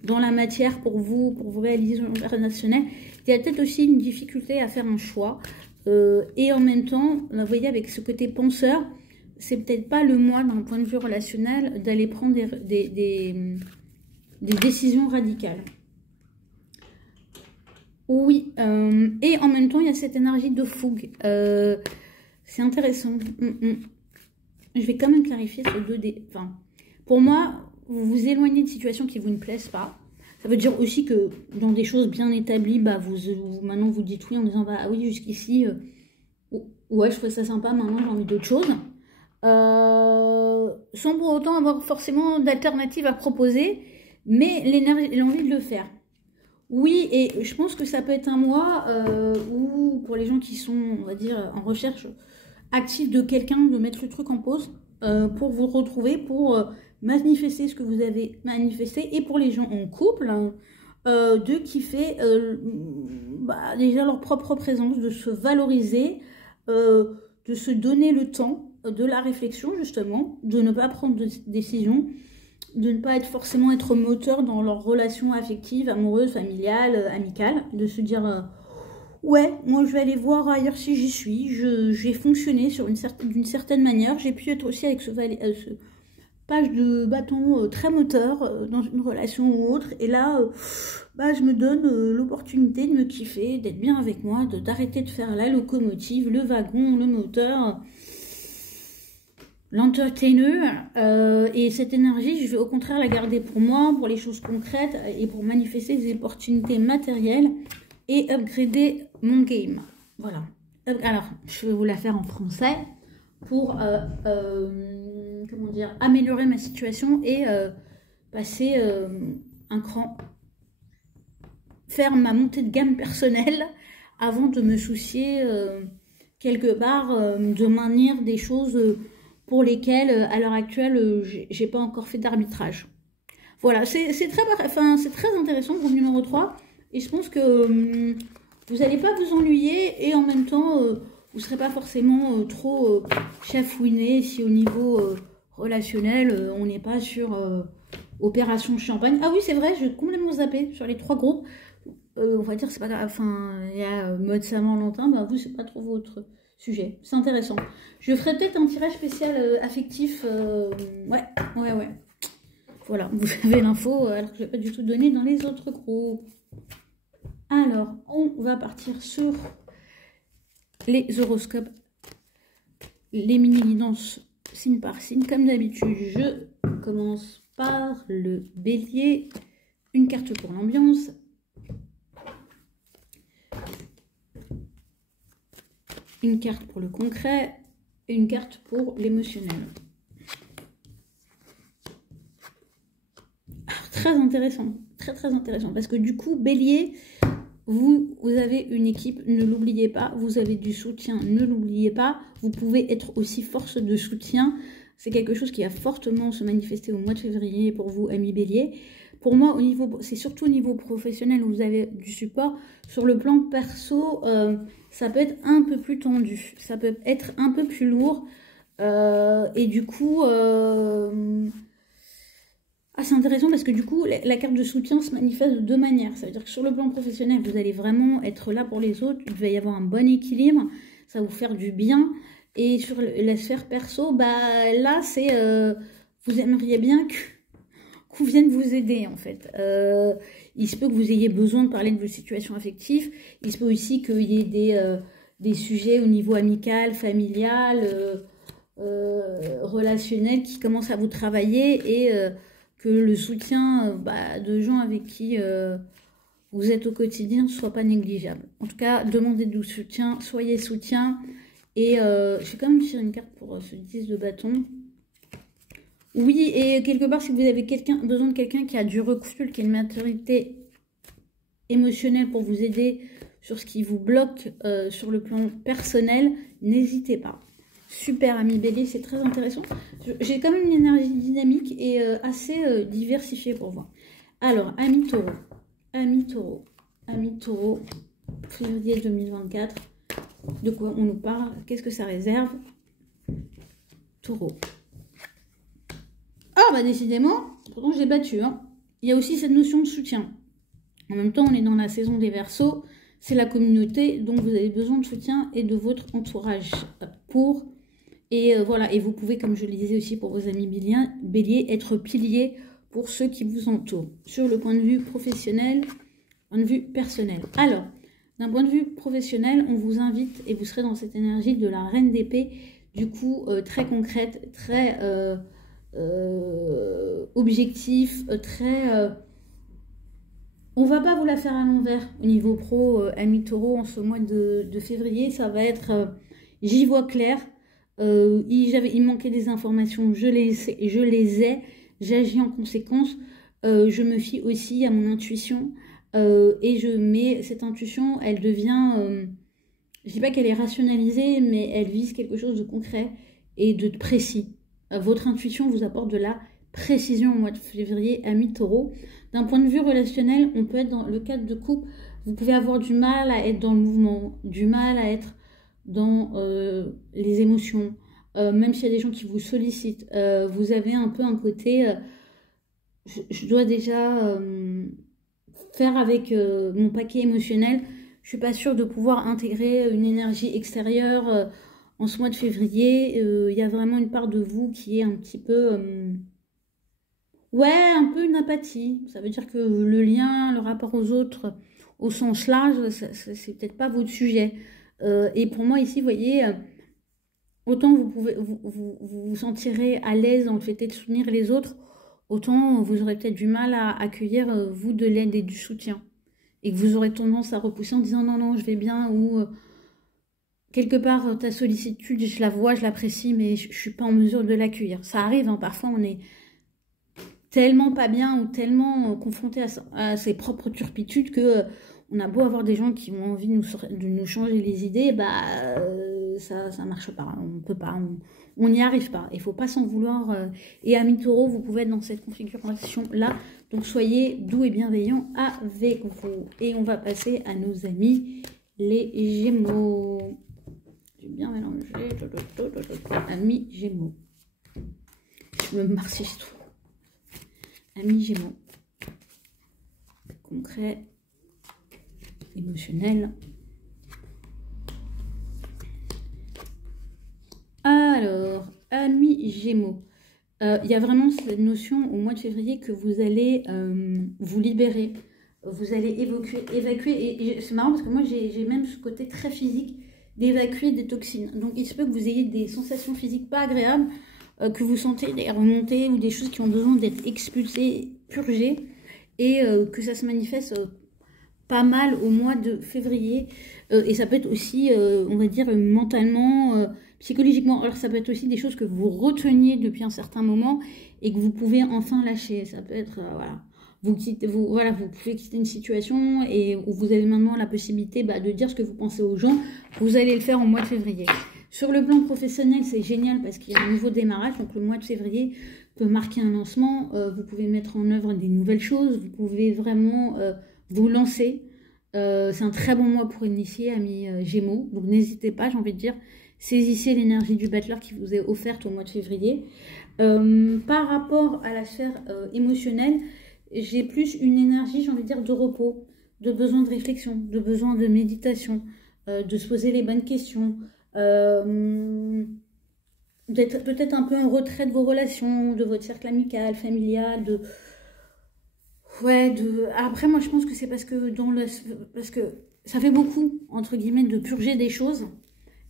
dans la matière pour vous réaliser sur l'international. Il y a peut-être aussi une difficulté à faire un choix. Et en même temps, vous voyez, avec ce côté penseur, c'est peut-être pas le mois d'un point de vue relationnel d'aller prendre des décisions radicales. Oui, et en même temps, il y a cette énergie de fougue. C'est intéressant. Je vais quand même clarifier ce 2D. Enfin, pour moi, vous vous éloignez de situations qui vous ne plaisent pas. Ça veut dire aussi que dans des choses bien établies, bah, maintenant vous dites oui en disant bah, ah oui, jusqu'ici, ouais, je trouve ça sympa, maintenant j'ai envie d'autre chose. Sans pour autant avoir forcément d'alternatives à proposer, mais l'énergie et l'envie de le faire. Oui, et je pense que ça peut être un mois où, pour les gens qui sont, on va dire, en recherche active de quelqu'un, de mettre le truc en pause pour vous retrouver, pour manifester ce que vous avez manifesté, et pour les gens en couple, de kiffer bah, déjà leur propre présence, de se valoriser, de se donner le temps de la réflexion, justement, de ne pas prendre de décision, de ne pas forcément être moteur dans leurs relations affectives, amoureuses, familiales, amicales, de se dire ouais, moi je vais aller voir ailleurs si j'y suis, j'ai fonctionné d'une certaine manière, j'ai pu être aussi avec ce page de bâton très moteur dans une relation ou autre, et là bah, je me donne l'opportunité de me kiffer, d'être bien avec moi, d'arrêter de faire la locomotive, le wagon, le moteur, l'entertainer, et cette énergie, je vais au contraire la garder pour moi, pour les choses concrètes et pour manifester des opportunités matérielles et upgrader mon game. Voilà. Alors, je vais vous la faire en français pour comment dire, améliorer ma situation et passer un cran, faire ma montée de gamme personnelle avant de me soucier quelque part de maintenir des choses pour lesquelles à l'heure actuelle j'ai pas encore fait d'arbitrage. Voilà, c'est très intéressant pour numéro 3, et je pense que vous n'allez pas vous ennuyer, et en même temps vous ne serez pas forcément trop chafouiné si au niveau relationnel on n'est pas sur opération champagne. Ah oui, c'est vrai, je vais complètement zapper sur les 3 groupes. On va dire c'est pas grave, enfin il y a mode Saint-Valentin, bah vous c'est pas trop votre sujet, c'est intéressant. Je ferai peut-être un tirage spécial affectif, ouais. Voilà, vous avez l'info alors que je ne vais pas du tout donner dans les autres groupes. Alors, on va partir sur les horoscopes, les mini-guidances signe par signe. Comme d'habitude, je commence par le bélier, une carte pour l'ambiance, une carte pour le concret et une carte pour l'émotionnel. Très intéressant, très intéressant, parce que du coup, bélier, vous avez une équipe, ne l'oubliez pas, vous avez du soutien, ne l'oubliez pas, vous pouvez être aussi force de soutien, c'est quelque chose qui a fortement se manifesté au mois de février pour vous, amis bélier. Pour moi, c'est surtout au niveau professionnel où vous avez du support. Sur le plan perso, ça peut être un peu plus tendu, ça peut être un peu plus lourd, et du coup... c'est intéressant parce que du coup, la carte de soutien se manifeste de 2 manières. Ça veut dire que sur le plan professionnel, vous allez vraiment être là pour les autres. Il va y avoir un bon équilibre. Ça va vous faire du bien. Et sur la sphère perso, bah là, c'est... vous aimeriez bien qu'on vienne vous aider, en fait. Il se peut que vous ayez besoin de parler de vos situations affectives. Il se peut aussi qu'il y ait des sujets au niveau amical, familial, relationnel qui commencent à vous travailler et... que le soutien de gens avec qui vous êtes au quotidien ne soit pas négligeable. En tout cas, demandez du soutien, soyez soutien. Et je vais quand même tirer une carte pour ce 10 de bâton. Oui, et quelque part, si vous avez besoin de quelqu'un qui a du recul, qui a une maturité émotionnelle pour vous aider sur ce qui vous bloque sur le plan personnel, n'hésitez pas. Super, ami bélier, c'est très intéressant. J'ai quand même une énergie dynamique et assez diversifiée pour vous. Alors, ami taureau, février 2024. De quoi on nous parle? Qu'est-ce que ça réserve? Taureau. Ah, bah décidément, pourtant j'ai battu. Hein. Il y a aussi cette notion de soutien. En même temps, on est dans la saison des Verseaux. C'est la communauté, donc vous avez besoin de soutien et de votre entourage pour... Et voilà, et vous pouvez, comme je le disais aussi pour vos amis béliers, être pilier pour ceux qui vous entourent, sur le point de vue professionnel, point de vue personnel. Alors, D'un point de vue professionnel, on vous invite et vous serez dans cette énergie de la reine d'épée, du coup très concrète, très objectif, très... on va pas vous la faire à l'envers au niveau pro, ami taureau, en ce mois de février. Ça va être, j'y vois clair, il manquait des informations, je les ai, j'agis en conséquence, je me fie aussi à mon intuition, mais cette intuition, elle devient, je dis pas qu'elle est rationalisée, mais elle vise quelque chose de concret et de précis. Votre intuition vous apporte de la précision au mois de février, ami taureau. D'un point de vue relationnel, on peut être dans le cadre de couple, vous pouvez avoir du mal à être dans le mouvement, du mal à être dans les émotions, même s'il y a des gens qui vous sollicitent, vous avez un peu un côté, je dois déjà faire avec mon paquet émotionnel, je suis pas sûre de pouvoir intégrer une énergie extérieure en ce mois de février. Il y a vraiment une part de vous qui est un petit peu... ouais, un peu une apathie. Ça veut dire que le lien, le rapport aux autres, au sens large, c'est peut-être pas votre sujet. Et pour moi ici, vous voyez, autant vous sentirez à l'aise dans le fait de soutenir les autres, autant vous aurez peut-être du mal à accueillir, vous, de l'aide et du soutien. Et que vous aurez tendance à repousser en disant non, non, je vais bien, ou quelque part, ta sollicitude, je la vois, je l'apprécie, mais je suis pas en mesure de l'accueillir. Ça arrive, hein, parfois on est tellement pas bien ou tellement confronté à ses propres turpitudes que on a beau avoir des gens qui ont envie de nous changer les idées, bah ça marche pas, on peut pas, on n'y arrive pas. Il faut pas s'en vouloir. Et amis taureau, vous pouvez être dans cette configuration là, donc soyez doux et bienveillants avec vous. Et on va passer à nos amis les Gémeaux. J'ai bien mélangé. Amis Gémeaux. Je me marche tout. Amis Gémeaux, concret, émotionnel. Alors, amis Gémeaux, il y a vraiment cette notion au mois de février que vous allez vous libérer, vous allez évacuer, et c'est marrant parce que moi j'ai même ce côté très physique d'évacuer des toxines. Donc il se peut que vous ayez des sensations physiques pas agréables, que vous sentez des remontées ou des choses qui ont besoin d'être expulsées, purgées, et que ça se manifeste pas mal au mois de février. Et ça peut être aussi, on va dire, mentalement, psychologiquement. Alors ça peut être aussi des choses que vous reteniez depuis un certain moment et que vous pouvez enfin lâcher. Ça peut être, voilà, vous pouvez quitter une situation et où vous avez maintenant la possibilité de dire ce que vous pensez aux gens. Vous allez le faire au mois de février. Sur le plan professionnel, c'est génial parce qu'il y a un nouveau démarrage. Donc le mois de février peut marquer un lancement. Vous pouvez mettre en œuvre des nouvelles choses. Vous pouvez vraiment vous lancer. C'est un très bon mois pour initier, amis Gémeaux. Donc n'hésitez pas, j'ai envie de dire, saisissez l'énergie du battleur qui vous est offerte au mois de février. Par rapport à la sphère émotionnelle, j'ai plus une énergie, j'ai envie de dire, de repos, de besoin de réflexion, de besoin de méditation, de se poser les bonnes questions, d'être peut-être un peu en retrait de vos relations, de votre cercle amical, familial, après moi je pense que c'est parce que ça fait beaucoup, entre guillemets, de purger des choses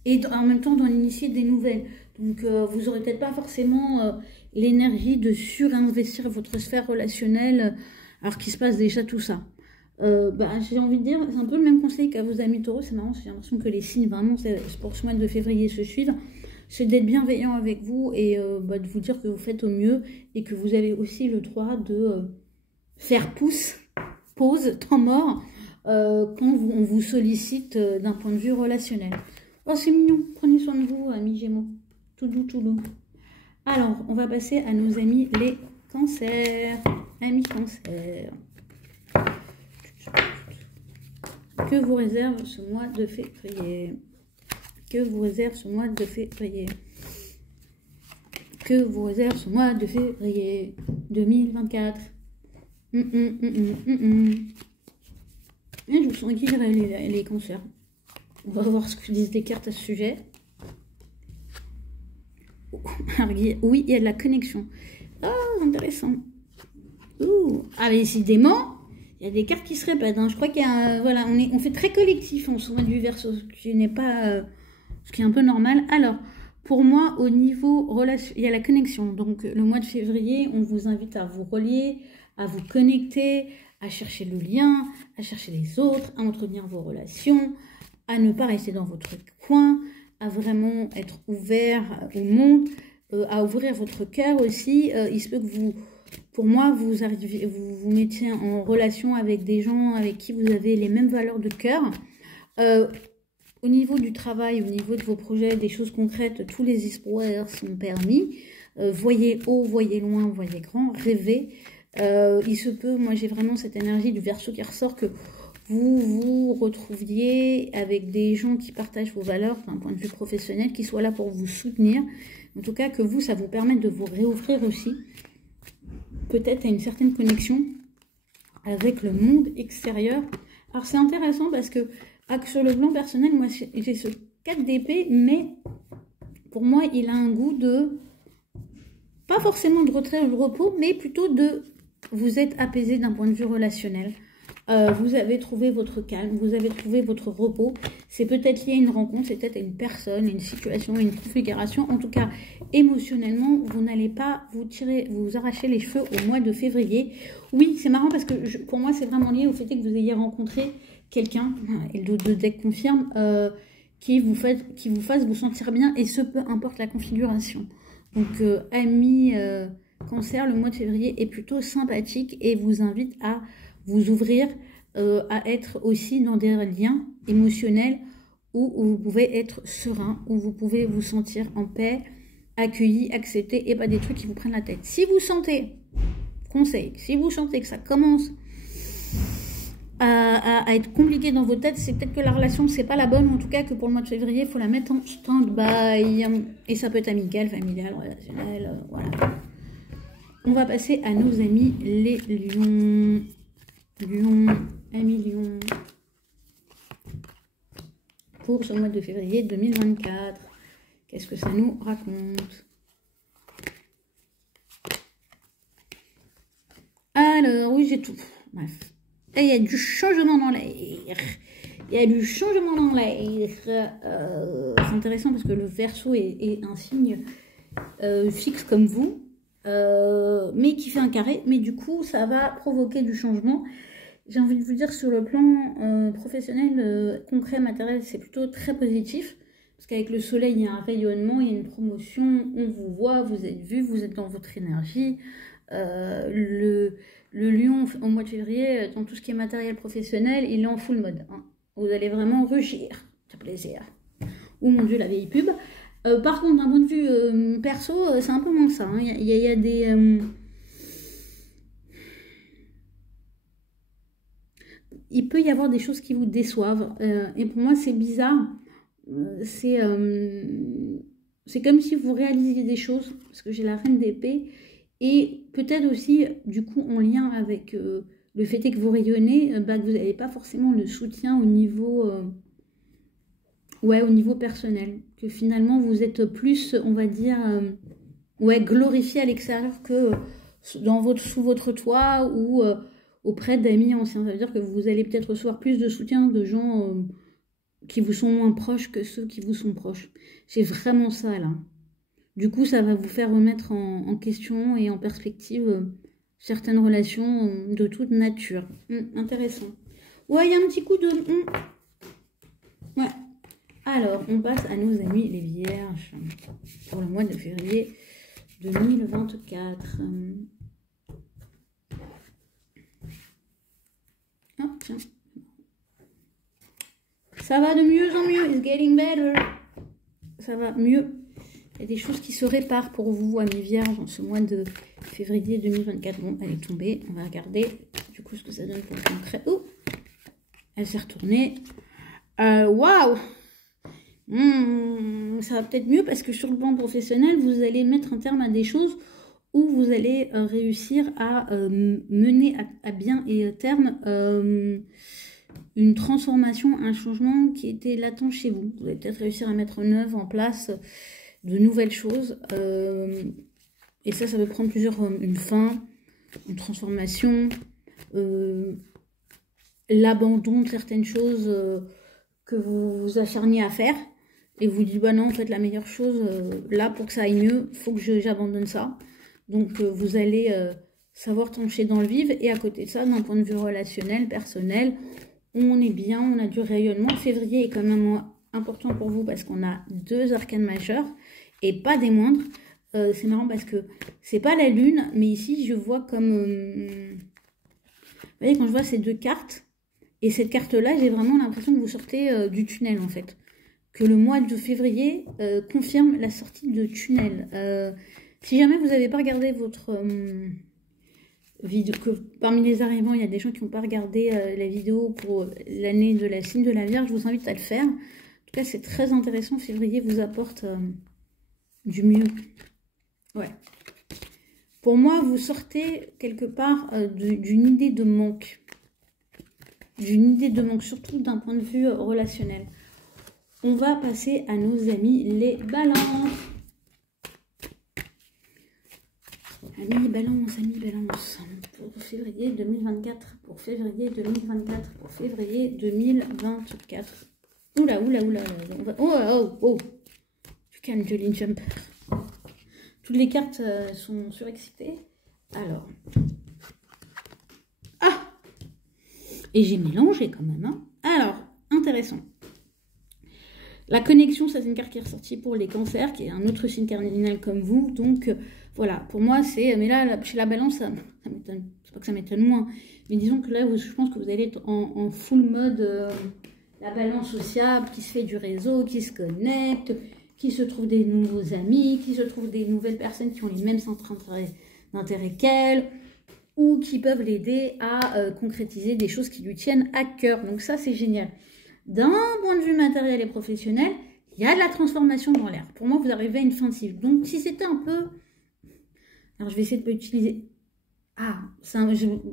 et en même temps d'en initier des nouvelles. Donc vous aurez peut-être pas forcément l'énergie de surinvestir votre sphère relationnelle alors qu'il se passe déjà tout ça. J'ai envie de dire, c'est un peu le même conseil qu'à vos amis taureaux. C'est marrant, j'ai l'impression que les signes vraiment pour ce mois de février se suivent. C'est d'être bienveillant avec vous et de vous dire que vous faites au mieux et que vous avez aussi le droit de faire pause, temps mort, quand on vous sollicite d'un point de vue relationnel. Oh, c'est mignon. Prenez soin de vous, amis Gémeaux. Tout doux, tout doux. Alors, on va passer à nos amis les cancers. Amis cancers. Que vous réserve ce mois de février? Que vous réserve ce mois de février? Que vous réserve ce mois de février 2024? Je vous sens équilibré les cancers. On va voir ce que disent les cartes à ce sujet. Oui, il y a de la connexion. Oh, intéressant. Ah, mais décidément, Il y a des cartes qui se répètent. Hein. Je crois qu'il y a... voilà, on fait très collectif en ce mois du Verseau, ce qui n'est pas... ce qui est un peu normal. Alors, pour moi, au niveau relation, il y a la connexion. Donc, le mois de février, on vous invite à vous relier, à vous connecter, à chercher le lien, à chercher les autres, à entretenir vos relations, à ne pas rester dans votre coin, à vraiment être ouvert au monde, à ouvrir votre cœur aussi. Il se peut que vous, pour moi, vous vous mettiez en relation avec des gens avec qui vous avez les mêmes valeurs de cœur. Au niveau du travail, au niveau de vos projets, des choses concrètes, tous les espoirs sont permis. Voyez haut, voyez loin, voyez grand, rêvez. Il se peut, moi j'ai vraiment cette énergie du Verseau qui ressort, que vous vous retrouviez avec des gens qui partagent vos valeurs d'un point de vue professionnel, qui soient là pour vous soutenir. En tout cas, que vous, ça vous permette de vous réouvrir aussi, peut-être à une certaine connexion avec le monde extérieur. Alors c'est intéressant parce que sur le plan personnel, moi j'ai ce 4 d'épée, mais pour moi il a un goût de, pas forcément de retrait ou de repos, mais plutôt de, vous êtes apaisé d'un point de vue relationnel. Vous avez trouvé votre calme, vous avez trouvé votre repos. C'est peut-être lié à une rencontre, c'est peut-être à une personne, une situation, une configuration. En tout cas, émotionnellement, vous n'allez pas vous arracher les cheveux au mois de février. Oui, c'est marrant parce que pour moi, c'est vraiment lié au fait que vous ayez rencontré quelqu'un, et le 2 deck confirme, qui vous fasse vous sentir bien, et ce, peu importe la configuration. Donc, ami Cancer, le mois de février est plutôt sympathique et vous invite à vous ouvrir, à être aussi dans des liens émotionnels où vous pouvez être serein, où vous pouvez vous sentir en paix, accueilli, accepté, et pas des trucs qui vous prennent la tête. Si vous sentez, conseil, si vous sentez que ça commence à être compliqué dans votre tête, c'est peut-être que la relation c'est pas la bonne, ou en tout cas que pour le mois de février, il faut la mettre en stand-by, et ça peut être amical, familial, relationnel, voilà. On va passer à nos amis les lions. Amis lions, pour ce mois de février 2024. Qu'est-ce que ça nous raconte? Alors, oui, j'ai tout. Bref. Et il y a du changement dans l'air. Il y a du changement dans l'air. C'est intéressant parce que le Verseau est un signe fixe comme vous, mais qui fait un carré. Mais du coup, ça va provoquer du changement. J'ai envie de vous dire, sur le plan professionnel, concret, matériel, c'est plutôt très positif. Parce qu'avec le soleil, il y a un rayonnement, il y a une promotion, on vous voit, vous êtes vu, vous êtes dans votre énergie. Le lion, au mois de février, dans tout ce qui est matériel professionnel, il est en full mode. Hein. Vous allez vraiment rugir, c'est plaisir. Oh mon Dieu, la vieille pub. Par contre, d'un point de vue perso, c'est un peu moins ça. Hein. Il y a des... il peut y avoir des choses qui vous déçoivent. Et pour moi, c'est bizarre. C'est comme si vous réalisiez des choses, parce que j'ai la reine d'épée. Et peut-être aussi, du coup, en lien avec le fait que vous rayonnez, que vous n'avez pas forcément le soutien au niveau, au niveau personnel. Que finalement, vous êtes plus, on va dire, glorifié à l'extérieur que sous votre toit ou... auprès d'amis anciens. Ça veut dire que vous allez peut-être recevoir plus de soutien de gens qui vous sont moins proches que ceux qui vous sont proches. C'est vraiment ça, là. Du coup, ça va vous faire remettre en question et en perspective certaines relations de toute nature. Intéressant. Ouais, il y a un petit coup de... Ouais. Alors, on passe à nos amis les vierges pour le mois de février 2024. Oh, tiens. Ça va de mieux en mieux. It's getting better. Ça va mieux. Il y a des choses qui se réparent pour vous, amis vierges, en ce mois de février 2024. Bon, elle est tombée. On va regarder du coup ce que ça donne pour le concret. Oh, elle s'est retournée. Waouh! Ça va peut-être mieux parce que sur le plan professionnel, vous allez mettre un terme à des choses où vous allez réussir à mener à bien et à terme une transformation, un changement qui était latent chez vous. Vous allez peut-être réussir à mettre en œuvre, en place de nouvelles choses. Et ça peut prendre une fin, une transformation, l'abandon de certaines choses que vous vous acharniez à faire. Et vous dites, bah non, en fait, la meilleure chose, là, pour que ça aille mieux, il faut que j'abandonne ça. Donc, vous allez savoir trancher dans le vif. Et à côté de ça, d'un point de vue relationnel, personnel, on est bien, on a du rayonnement. Février est quand même un mois important pour vous parce qu'on a 2 arcanes majeures et pas des moindres. C'est marrant parce que c'est pas la lune, mais ici, je vois comme... vous voyez, quand je vois ces 2 cartes, et cette carte-là, j'ai vraiment l'impression que vous sortez du tunnel, en fait. Que le mois de février confirme la sortie de tunnel. Si jamais vous n'avez pas regardé votre vidéo, que parmi les arrivants, il y a des gens qui n'ont pas regardé la vidéo pour l'année de la signe de la Vierge, je vous invite à le faire. En tout cas, c'est très intéressant. Février vous apporte du mieux. Ouais. Pour moi, vous sortez quelque part d'une idée de manque. D'une idée de manque, surtout d'un point de vue relationnel. On va passer à nos amis les balances. Amis balance. Pour février 2024. Pour février 2024. Pour février 2024. Oula. On va... Oh. Tu calmes, Jolene Jumper. Toutes les cartes sont surexcitées. Alors. Ah! Et j'ai mélangé quand même. Hein. Alors, intéressant. La connexion, ça c'est une carte qui est ressortie pour les cancers, qui est un autre signe cardinal comme vous. Donc voilà, pour moi c'est... Mais là, chez la balance, ça m'étonne. C'est pas que ça m'étonne moins. Mais disons que là, je pense que vous allez être en full mode la balance sociable, qui se fait du réseau, qui se connecte, qui se trouve des nouveaux amis, qui se trouve des nouvelles personnes qui ont les mêmes centres d'intérêt qu'elle, ou qui peuvent l'aider à concrétiser des choses qui lui tiennent à cœur. Donc ça, c'est génial. D'un point de vue matériel et professionnel, il y a de la transformation dans l'air. Pour moi, vous arrivez à une fin de cycle. Donc, si c'était un peu... Alors, je vais essayer de ne pas utiliser... Ah,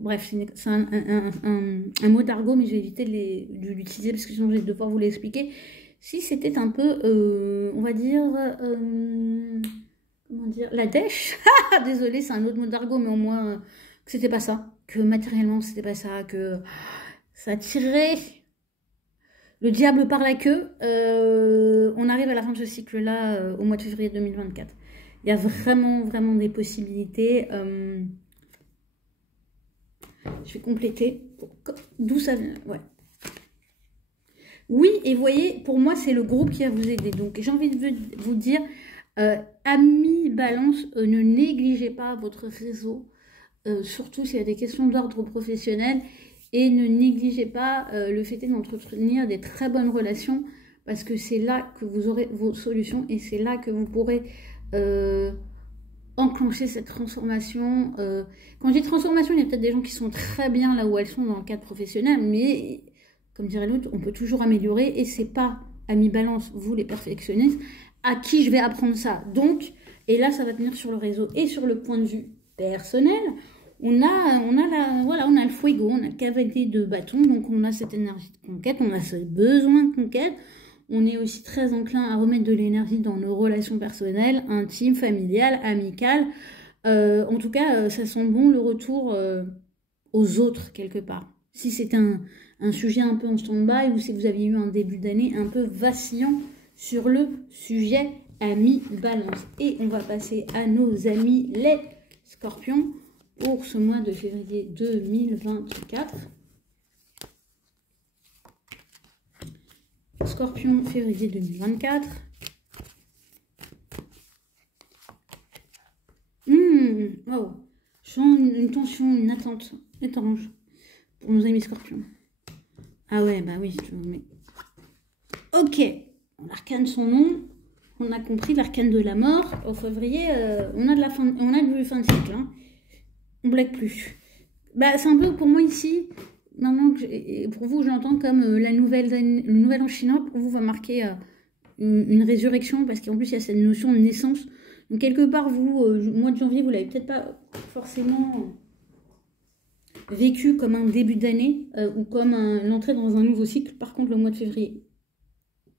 bref, c'est un mot d'argot, mais je vais éviter de l'utiliser parce que sinon, je vais devoir vous l'expliquer. Si c'était un peu, on va dire... comment dire, la dèche. Désolée, c'est un autre mot d'argot, mais au moins que c'était pas ça. Que matériellement, c'était pas ça. Que ça tirait... Le diable par la queue, on arrive à la fin de ce cycle-là au mois de février 2024. Il y a vraiment des possibilités. Je vais compléter. D'où ça vient? Ouais. Oui, et vous voyez, pour moi, c'est le groupe qui va vous aider. Donc, j'ai envie de vous dire, amis balance, ne négligez pas votre réseau, surtout s'il y a des questions d'ordre professionnel. Et ne négligez pas le fait d'entretenir des très bonnes relations parce que c'est là que vous aurez vos solutions et c'est là que vous pourrez enclencher cette transformation. Quand je dis transformation, il y a peut-être des gens qui sont très bien là où elles sont dans le cadre professionnel, mais comme dirait l'autre, on peut toujours améliorer et c'est pas amis balance, vous les perfectionnistes, à qui je vais apprendre ça. Donc, et là, ça va tenir sur le réseau et sur le point de vue personnel. On a le fuego, on a le cavalier de bâton, donc on a cette énergie de conquête, on a ce besoin de conquête. On est aussi très enclin à remettre de l'énergie dans nos relations personnelles, intimes, familiales, amicales. En tout cas, ça sent bon le retour aux autres quelque part. Si c'est un sujet un peu en stand-by ou si vous aviez eu un début d'année un peu vacillant sur le sujet amis balance. Et on va passer à nos amis les scorpions. Pour ce mois de février 2024. Scorpion, février 2024. Wow. Je sens une tension, une attente étrange pour nos amis scorpions. Ah ouais, bah oui. Ok. L'arcane son nom. On a compris l'arcane de la mort. Au février, on a du fin de cycle. Hein. On blague plus. Bah, c'est un peu pour moi ici, maintenant pour vous, je l'entends comme le nouvel an chinois, pour vous va marquer une résurrection, parce qu'en plus il y a cette notion de naissance. Donc quelque part, vous, mois de janvier, vous l'avez peut-être pas forcément vécu comme un début d'année ou comme l'entrée dans un nouveau cycle. Par contre, le mois de février,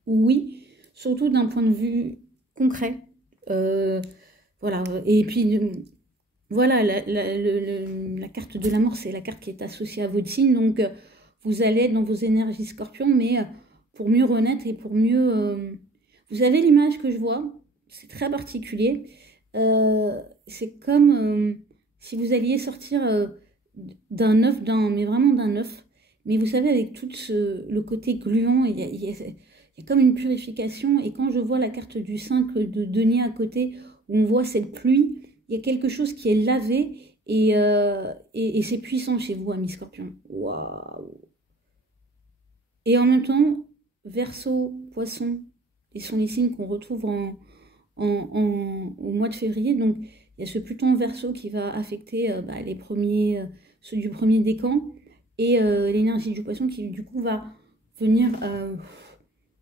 oui, surtout d'un point de vue concret. Voilà, et puis... Voilà, la carte de la mort, c'est la carte qui est associée à votre signe. Donc, vous allez être dans vos énergies scorpions, mais pour mieux renaître et pour mieux... Vous avez l'image que je vois, c'est très particulier. C'est comme si vous alliez sortir d'un œuf, mais vraiment d'un œuf. Mais vous savez, avec tout le côté gluant, il y a comme une purification. Et quand je vois la carte du 5 de denier à côté, où on voit cette pluie, il y a quelque chose qui est lavé et c'est puissant chez vous, amis scorpions. Waouh! Et en même temps, Verseau, Poisson, et sont les signes qu'on retrouve au mois de février. Donc, il y a ce Pluton Verseau qui va affecter les premiers, ceux du premier décan, et l'énergie du Poisson qui, du coup, va venir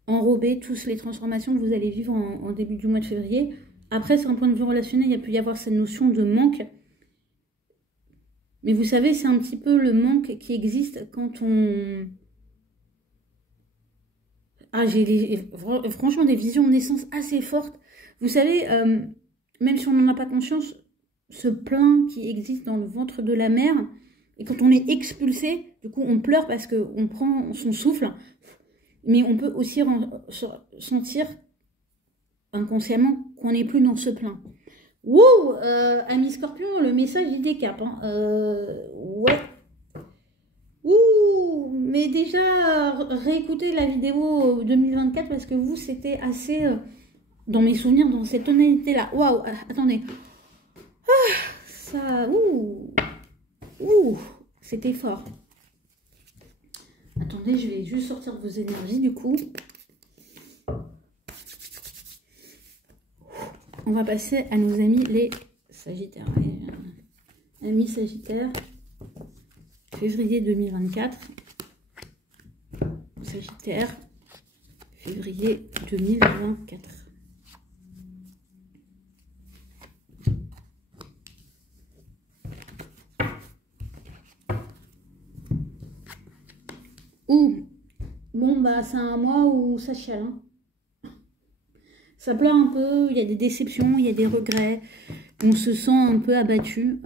enrober toutes les transformations que vous allez vivre en début du mois de février. Après, sur un point de vue relationnel, il peut y avoir cette notion de manque. Mais vous savez, c'est un petit peu le manque qui existe quand on... Ah, j'ai franchement des visions de naissance assez fortes. Vous savez, même si on n'en a pas conscience, ce plein qui existe dans le ventre de la mère, et quand on est expulsé, du coup on pleure parce qu'on prend son souffle, mais on peut aussi sentir inconsciemment qu'on n'est plus dans ce plein. Wouh, ami Scorpion, le message il décape. Hein. Ouais. Ouh, mais déjà, réécoutez la vidéo 2024 parce que vous, c'était assez, dans mes souvenirs, dans cette tonalité-là. Waouh, attendez. Ah, ça, ouh, c'était fort. Attendez, je vais juste sortir vos énergies du coup. On va passer à nos amis les Sagittaires. Amis Sagittaires, février 2024. Sagittaire, février 2024. Ouh, bon bah c'est un mois où ça chiale. Hein. Ça pleure un peu, il y a des déceptions, il y a des regrets. On se sent un peu abattu.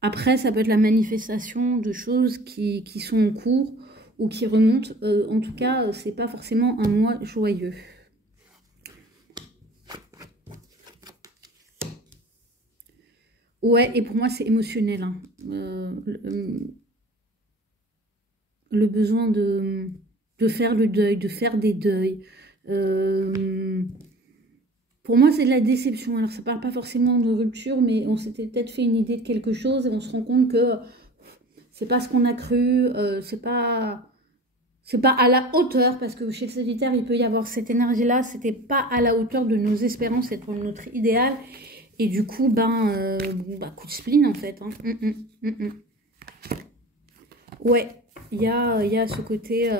Après, ça peut être la manifestation de choses qui sont en cours ou qui remontent. En tout cas, c'est pas forcément un mois joyeux. Ouais, et pour moi, c'est émotionnel. Hein. Le besoin de faire le deuil, de faire des deuils. Pour moi, c'est de la déception. Alors, ça parle pas forcément de rupture, mais on s'était peut-être fait une idée de quelque chose et on se rend compte que c'est pas ce qu'on a cru, c'est pas à la hauteur, parce que chez le Sagittaire, il peut y avoir cette énergie-là, c'était pas à la hauteur de nos espérances et de notre idéal. Et du coup, coup de spleen en fait. Hein. Ouais, il y a ce côté...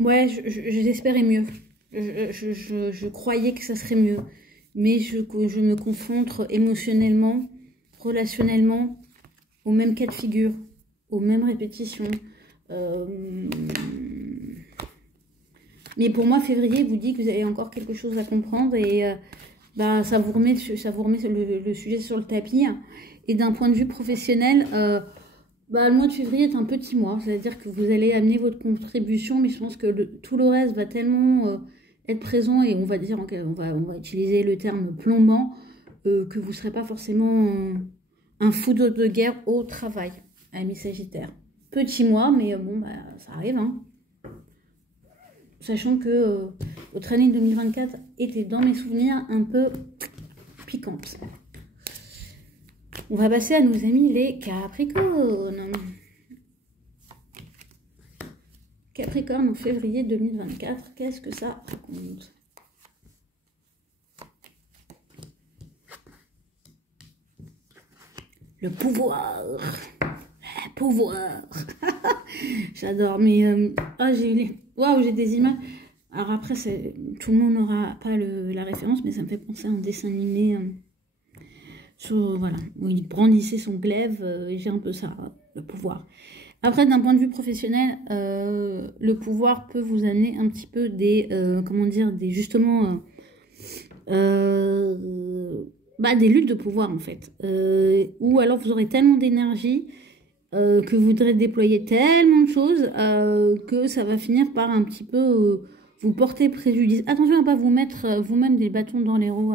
Ouais, j'espérais mieux. Je croyais que ça serait mieux. Mais je me confronte émotionnellement, relationnellement, au même cas de figure, aux mêmes répétitions. Mais pour moi, février vous dit que vous avez encore quelque chose à comprendre et ça vous remet le sujet sur le tapis. Et d'un point de vue professionnel, le mois de février est un petit mois, c'est-à-dire que vous allez amener votre contribution, mais je pense que tout le reste va tellement être présent et on va dire, on va utiliser le terme plombant, que vous ne serez pas forcément un foudre de guerre au travail, amis Sagittaire. Petit mois, mais ça arrive, hein. Sachant que votre année 2024 était dans mes souvenirs un peu piquante. On va passer à nos amis les Capricornes. Capricorne en février 2024, qu'est-ce que ça raconte? Le pouvoir. Pouvoir. J'adore, mais j'ai des images. Alors après, tout le monde n'aura pas la référence, mais ça me fait penser à un dessin animé voilà, où il brandissait son glaive, et j'ai un peu ça, le pouvoir. Après, d'un point de vue professionnel, le pouvoir peut vous amener un petit peu justement, des luttes de pouvoir en fait. Ou alors vous aurez tellement d'énergie que vous voudrez déployer tellement de choses que ça va finir par un petit peu vous porter préjudice. Attention à ne pas vous mettre vous-même des bâtons dans les roues,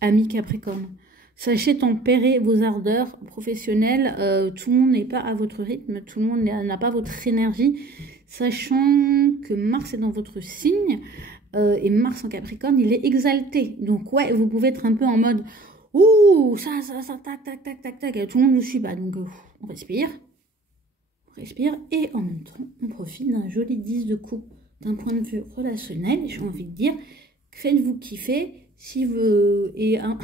amis Capricorne. Sachez tempérer vos ardeurs professionnelles. Tout le monde n'est pas à votre rythme, tout le monde n'a pas votre énergie. Sachant que Mars est dans votre signe, et Mars en Capricorne, il est exalté. Donc ouais, vous pouvez être un peu en mode « Ouh, ça, tac, tac, tac, tac, tac », et tout le monde ne suit pas. Donc on respire, et en même temps, on profite d'un joli 10 de coupe. D'un point de vue relationnel, j'ai envie de dire, faites-vous kiffer si vous... Et un...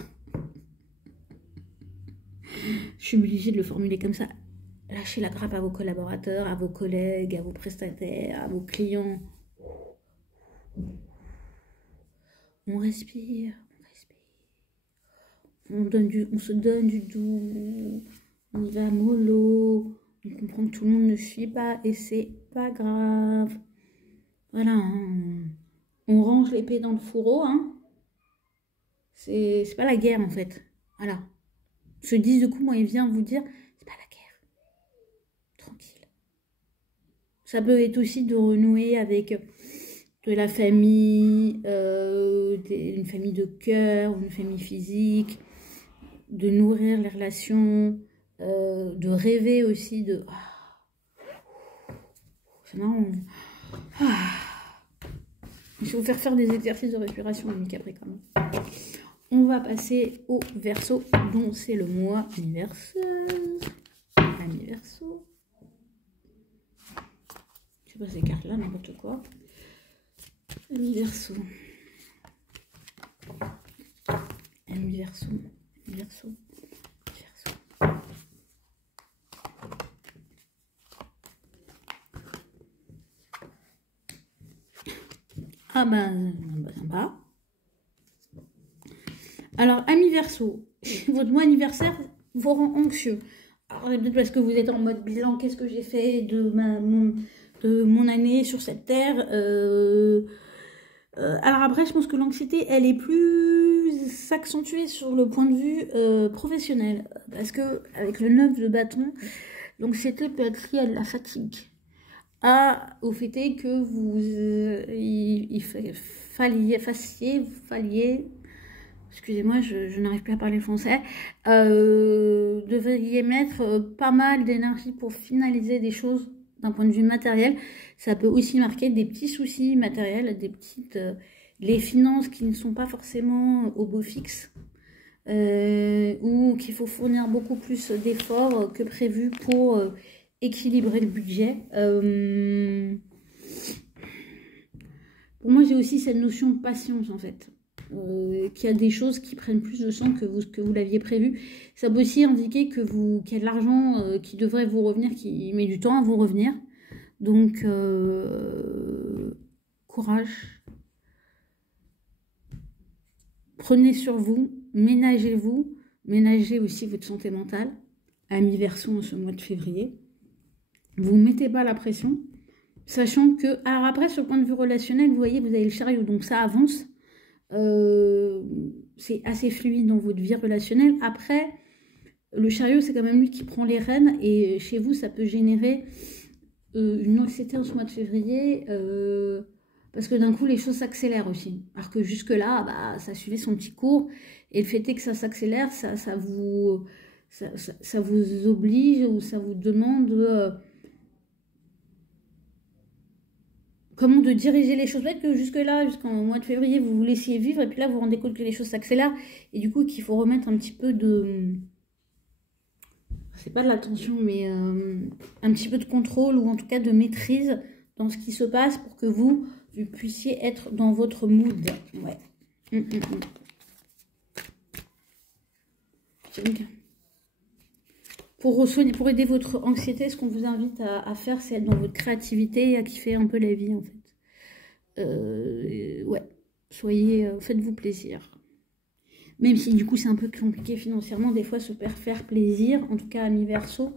Je suis obligée de le formuler comme ça. Lâchez la grappe à vos collaborateurs, à vos collègues, à vos prestataires, à vos clients. On respire, on se donne du doux, on y va mollo, on comprend que tout le monde ne suit pas et c'est pas grave. Voilà, hein. On range l'épée dans le fourreau, hein. C'est pas la guerre en fait. Voilà. Ce 10 de coupe, moi, il vient vous dire, c'est pas la guerre. Tranquille. Ça peut être aussi de renouer avec de la famille, une famille de cœur, une famille physique, de nourrir les relations, de rêver aussi de... C'est marrant. Il faut faire des exercices de respiration, ami Capricorne. On va passer au Verseau, dont c'est le mois anniversaire. Anniversaire. Je sais pas ces cartes-là, n'importe quoi. Ami Verseau. Ami Verseau. Verseau. Ah sympa. Alors, ami Verseau, votre mois anniversaire vous rend anxieux. Alors, peut-être parce que vous êtes en mode bilan, qu'est-ce que j'ai fait de mon année sur cette terre. Alors après, je pense que l'anxiété, elle est plus s'accentuer sur le point de vue professionnel. Parce que avec le 9 de bâton, l'anxiété peut être liée à de la fatigue. Au fait est que vous excusez-moi, je n'arrive plus à parler français, devriez mettre pas mal d'énergie pour finaliser des choses d'un point de vue matériel. Ça peut aussi marquer des petits soucis matériels, des petites... les finances qui ne sont pas forcément au beau fixe, ou qu'il faut fournir beaucoup plus d'efforts que prévu pour équilibrer le budget. Pour moi, j'ai aussi cette notion de patience, en fait. Qu'il y a des choses qui prennent plus de temps que vous l'aviez prévu. Ça peut aussi indiquer qu'il y a de l'argent qui devrait vous revenir, qui met du temps à vous revenir. Donc, courage. Prenez sur vous, ménagez-vous, ménagez aussi votre santé mentale. Ami Verseau en ce mois de février. Vous ne mettez pas la pression, sachant que... Alors après, sur le point de vue relationnel, vous voyez, vous avez le chariot, donc ça avance. C'est assez fluide dans votre vie relationnelle. Après, le chariot, c'est quand même lui qui prend les rênes, et chez vous, ça peut générer une anxiété en ce mois de février, parce que d'un coup, les choses s'accélèrent aussi. Alors que jusque-là, ça suivait son petit cours, et le fait est que ça s'accélère, ça vous oblige, ou ça vous demande... comment de diriger les choses. Peut-être que jusque-là, jusqu'en mois de février, vous vous laissiez vivre, et puis là, vous vous rendez compte que les choses s'accélèrent, et du coup, qu'il faut remettre un petit peu de... C'est pas de l'attention, mais un petit peu de contrôle, ou en tout cas de maîtrise dans ce qui se passe, pour que vous puissiez être dans votre mood. Ouais. Pour aider votre anxiété, ce qu'on vous invite à faire, c'est être dans votre créativité et à kiffer un peu la vie, en fait. Ouais, faites-vous plaisir. Même si, du coup, c'est un peu compliqué financièrement, des fois, se faire plaisir. En tout cas, ami Verseau,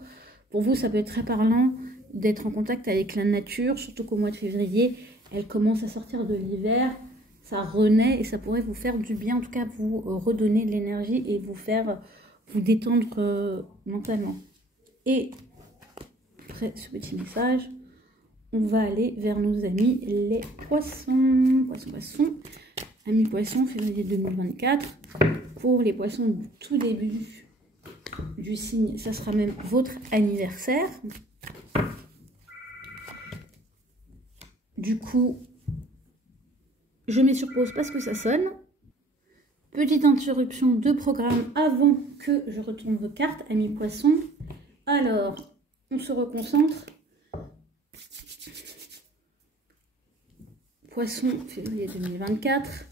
pour vous, ça peut être très parlant d'être en contact avec la nature, surtout qu'au mois de février, elle commence à sortir de l'hiver. ça renaît et ça pourrait vous faire du bien, en tout cas vous redonner de l'énergie et vous faire vous détendre mentalement. Et après ce petit message, on va aller vers nos amis les poissons. Poissons, amis poissons, février 2024. Pour les poissons du tout début du signe, ça sera même votre anniversaire. Du coup, je mets sur pause parce que ça sonne. Petite interruption de programme avant que je retourne vos cartes, amis poissons. Alors, on se reconcentre. Poisson, février 2024.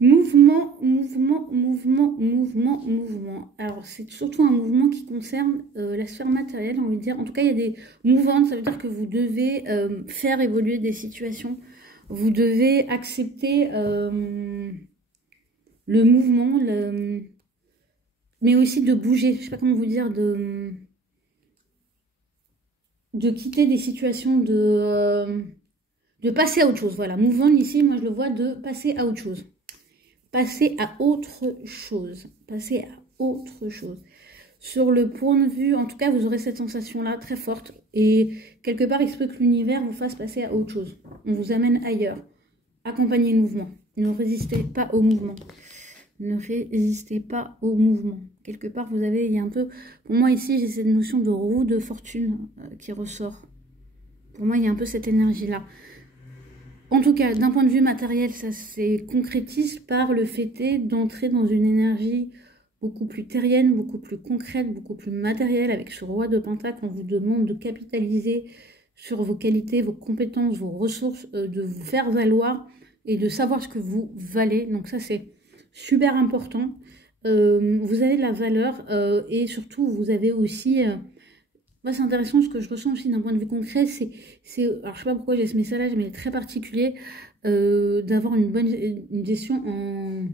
Mouvement, mouvement, mouvement, mouvement, mouvement. Alors, c'est surtout un mouvement qui concerne la sphère matérielle, on va dire. En tout cas, il y a des mouvements, ça veut dire que vous devez faire évoluer des situations. Vous devez accepter le mouvement, mais aussi de bouger. Je ne sais pas comment vous dire, de quitter des situations, de passer à autre chose. Voilà, mouvement ici, moi je le vois de passer à autre chose. Passer à autre chose. Passer à autre chose. Sur le point de vue, en tout cas, vous aurez cette sensation-là très forte. Et quelque part, il se peut que l'univers vous fasse passer à autre chose. On vous amène ailleurs. Accompagnez le mouvement. Ne résistez pas au mouvement. Ne résistez pas au mouvement. Quelque part, vous avez, il y a un peu... Pour moi, ici, j'ai cette notion de roue de fortune qui ressort. Pour moi, il y a un peu cette énergie-là. En tout cas, d'un point de vue matériel, ça se concrétise par le fait d'entrer dans une énergie beaucoup plus terrienne, beaucoup plus concrète, beaucoup plus matérielle. Avec ce roi de Pentacle, on vous demande de capitaliser sur vos qualités, vos compétences, vos ressources, de vous faire valoir et de savoir ce que vous valez. Donc ça, c'est super important. Vous avez de la valeur et surtout, vous avez aussi... Moi, c'est intéressant, ce que je ressens aussi d'un point de vue concret, c'est alors je sais pas pourquoi j'ai ce message-là, mais il est très particulier, d'avoir une gestion en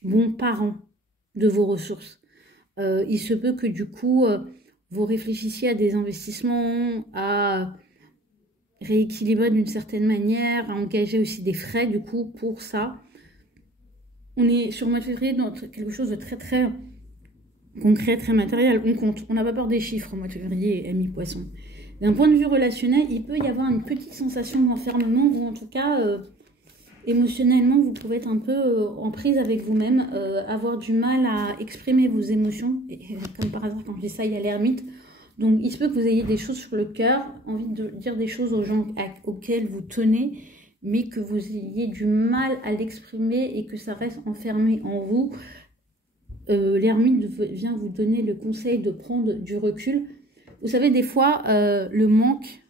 bon parent de vos ressources. Il se peut que du coup, vous réfléchissiez à des investissements, à rééquilibrer d'une certaine manière, à engager aussi des frais du coup pour ça. On est sur le mois de février dans quelque chose de très très concret, très matériel, on compte. On n'a pas peur des chiffres au mois de février, amis poissons. D'un point de vue relationnel, il peut y avoir une petite sensation d'enfermement, ou en tout cas, émotionnellement, vous pouvez être un peu en prise avec vous-même, avoir du mal à exprimer vos émotions. Et comme par hasard, quand je dis ça, il y a l'ermite. Donc, il se peut que vous ayez des choses sur le cœur, envie de dire des choses aux gens auxquels vous tenez, mais que vous ayez du mal à l'exprimer et que ça reste enfermé en vous. L'ermite vient vous donner le conseil de prendre du recul. Vous savez, des fois, le manque,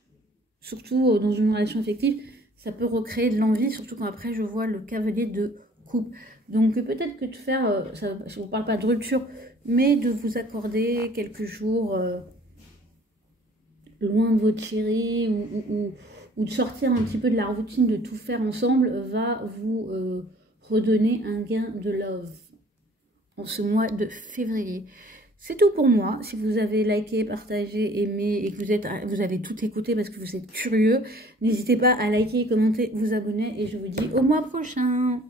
surtout dans une relation affective, ça peut recréer de l'envie, surtout quand après je vois le cavalier de coupe. Donc peut-être que de faire, je ne vous parle pas de rupture, mais de vous accorder quelques jours loin de votre chérie ou de sortir un petit peu de la routine de tout faire ensemble va vous redonner un gain de love en ce mois de février. C'est tout pour moi. Si vous avez liké, partagé, aimé et que vous avez tout écouté parce que vous êtes curieux, n'hésitez pas à liker, commenter, vous abonner et je vous dis au mois prochain.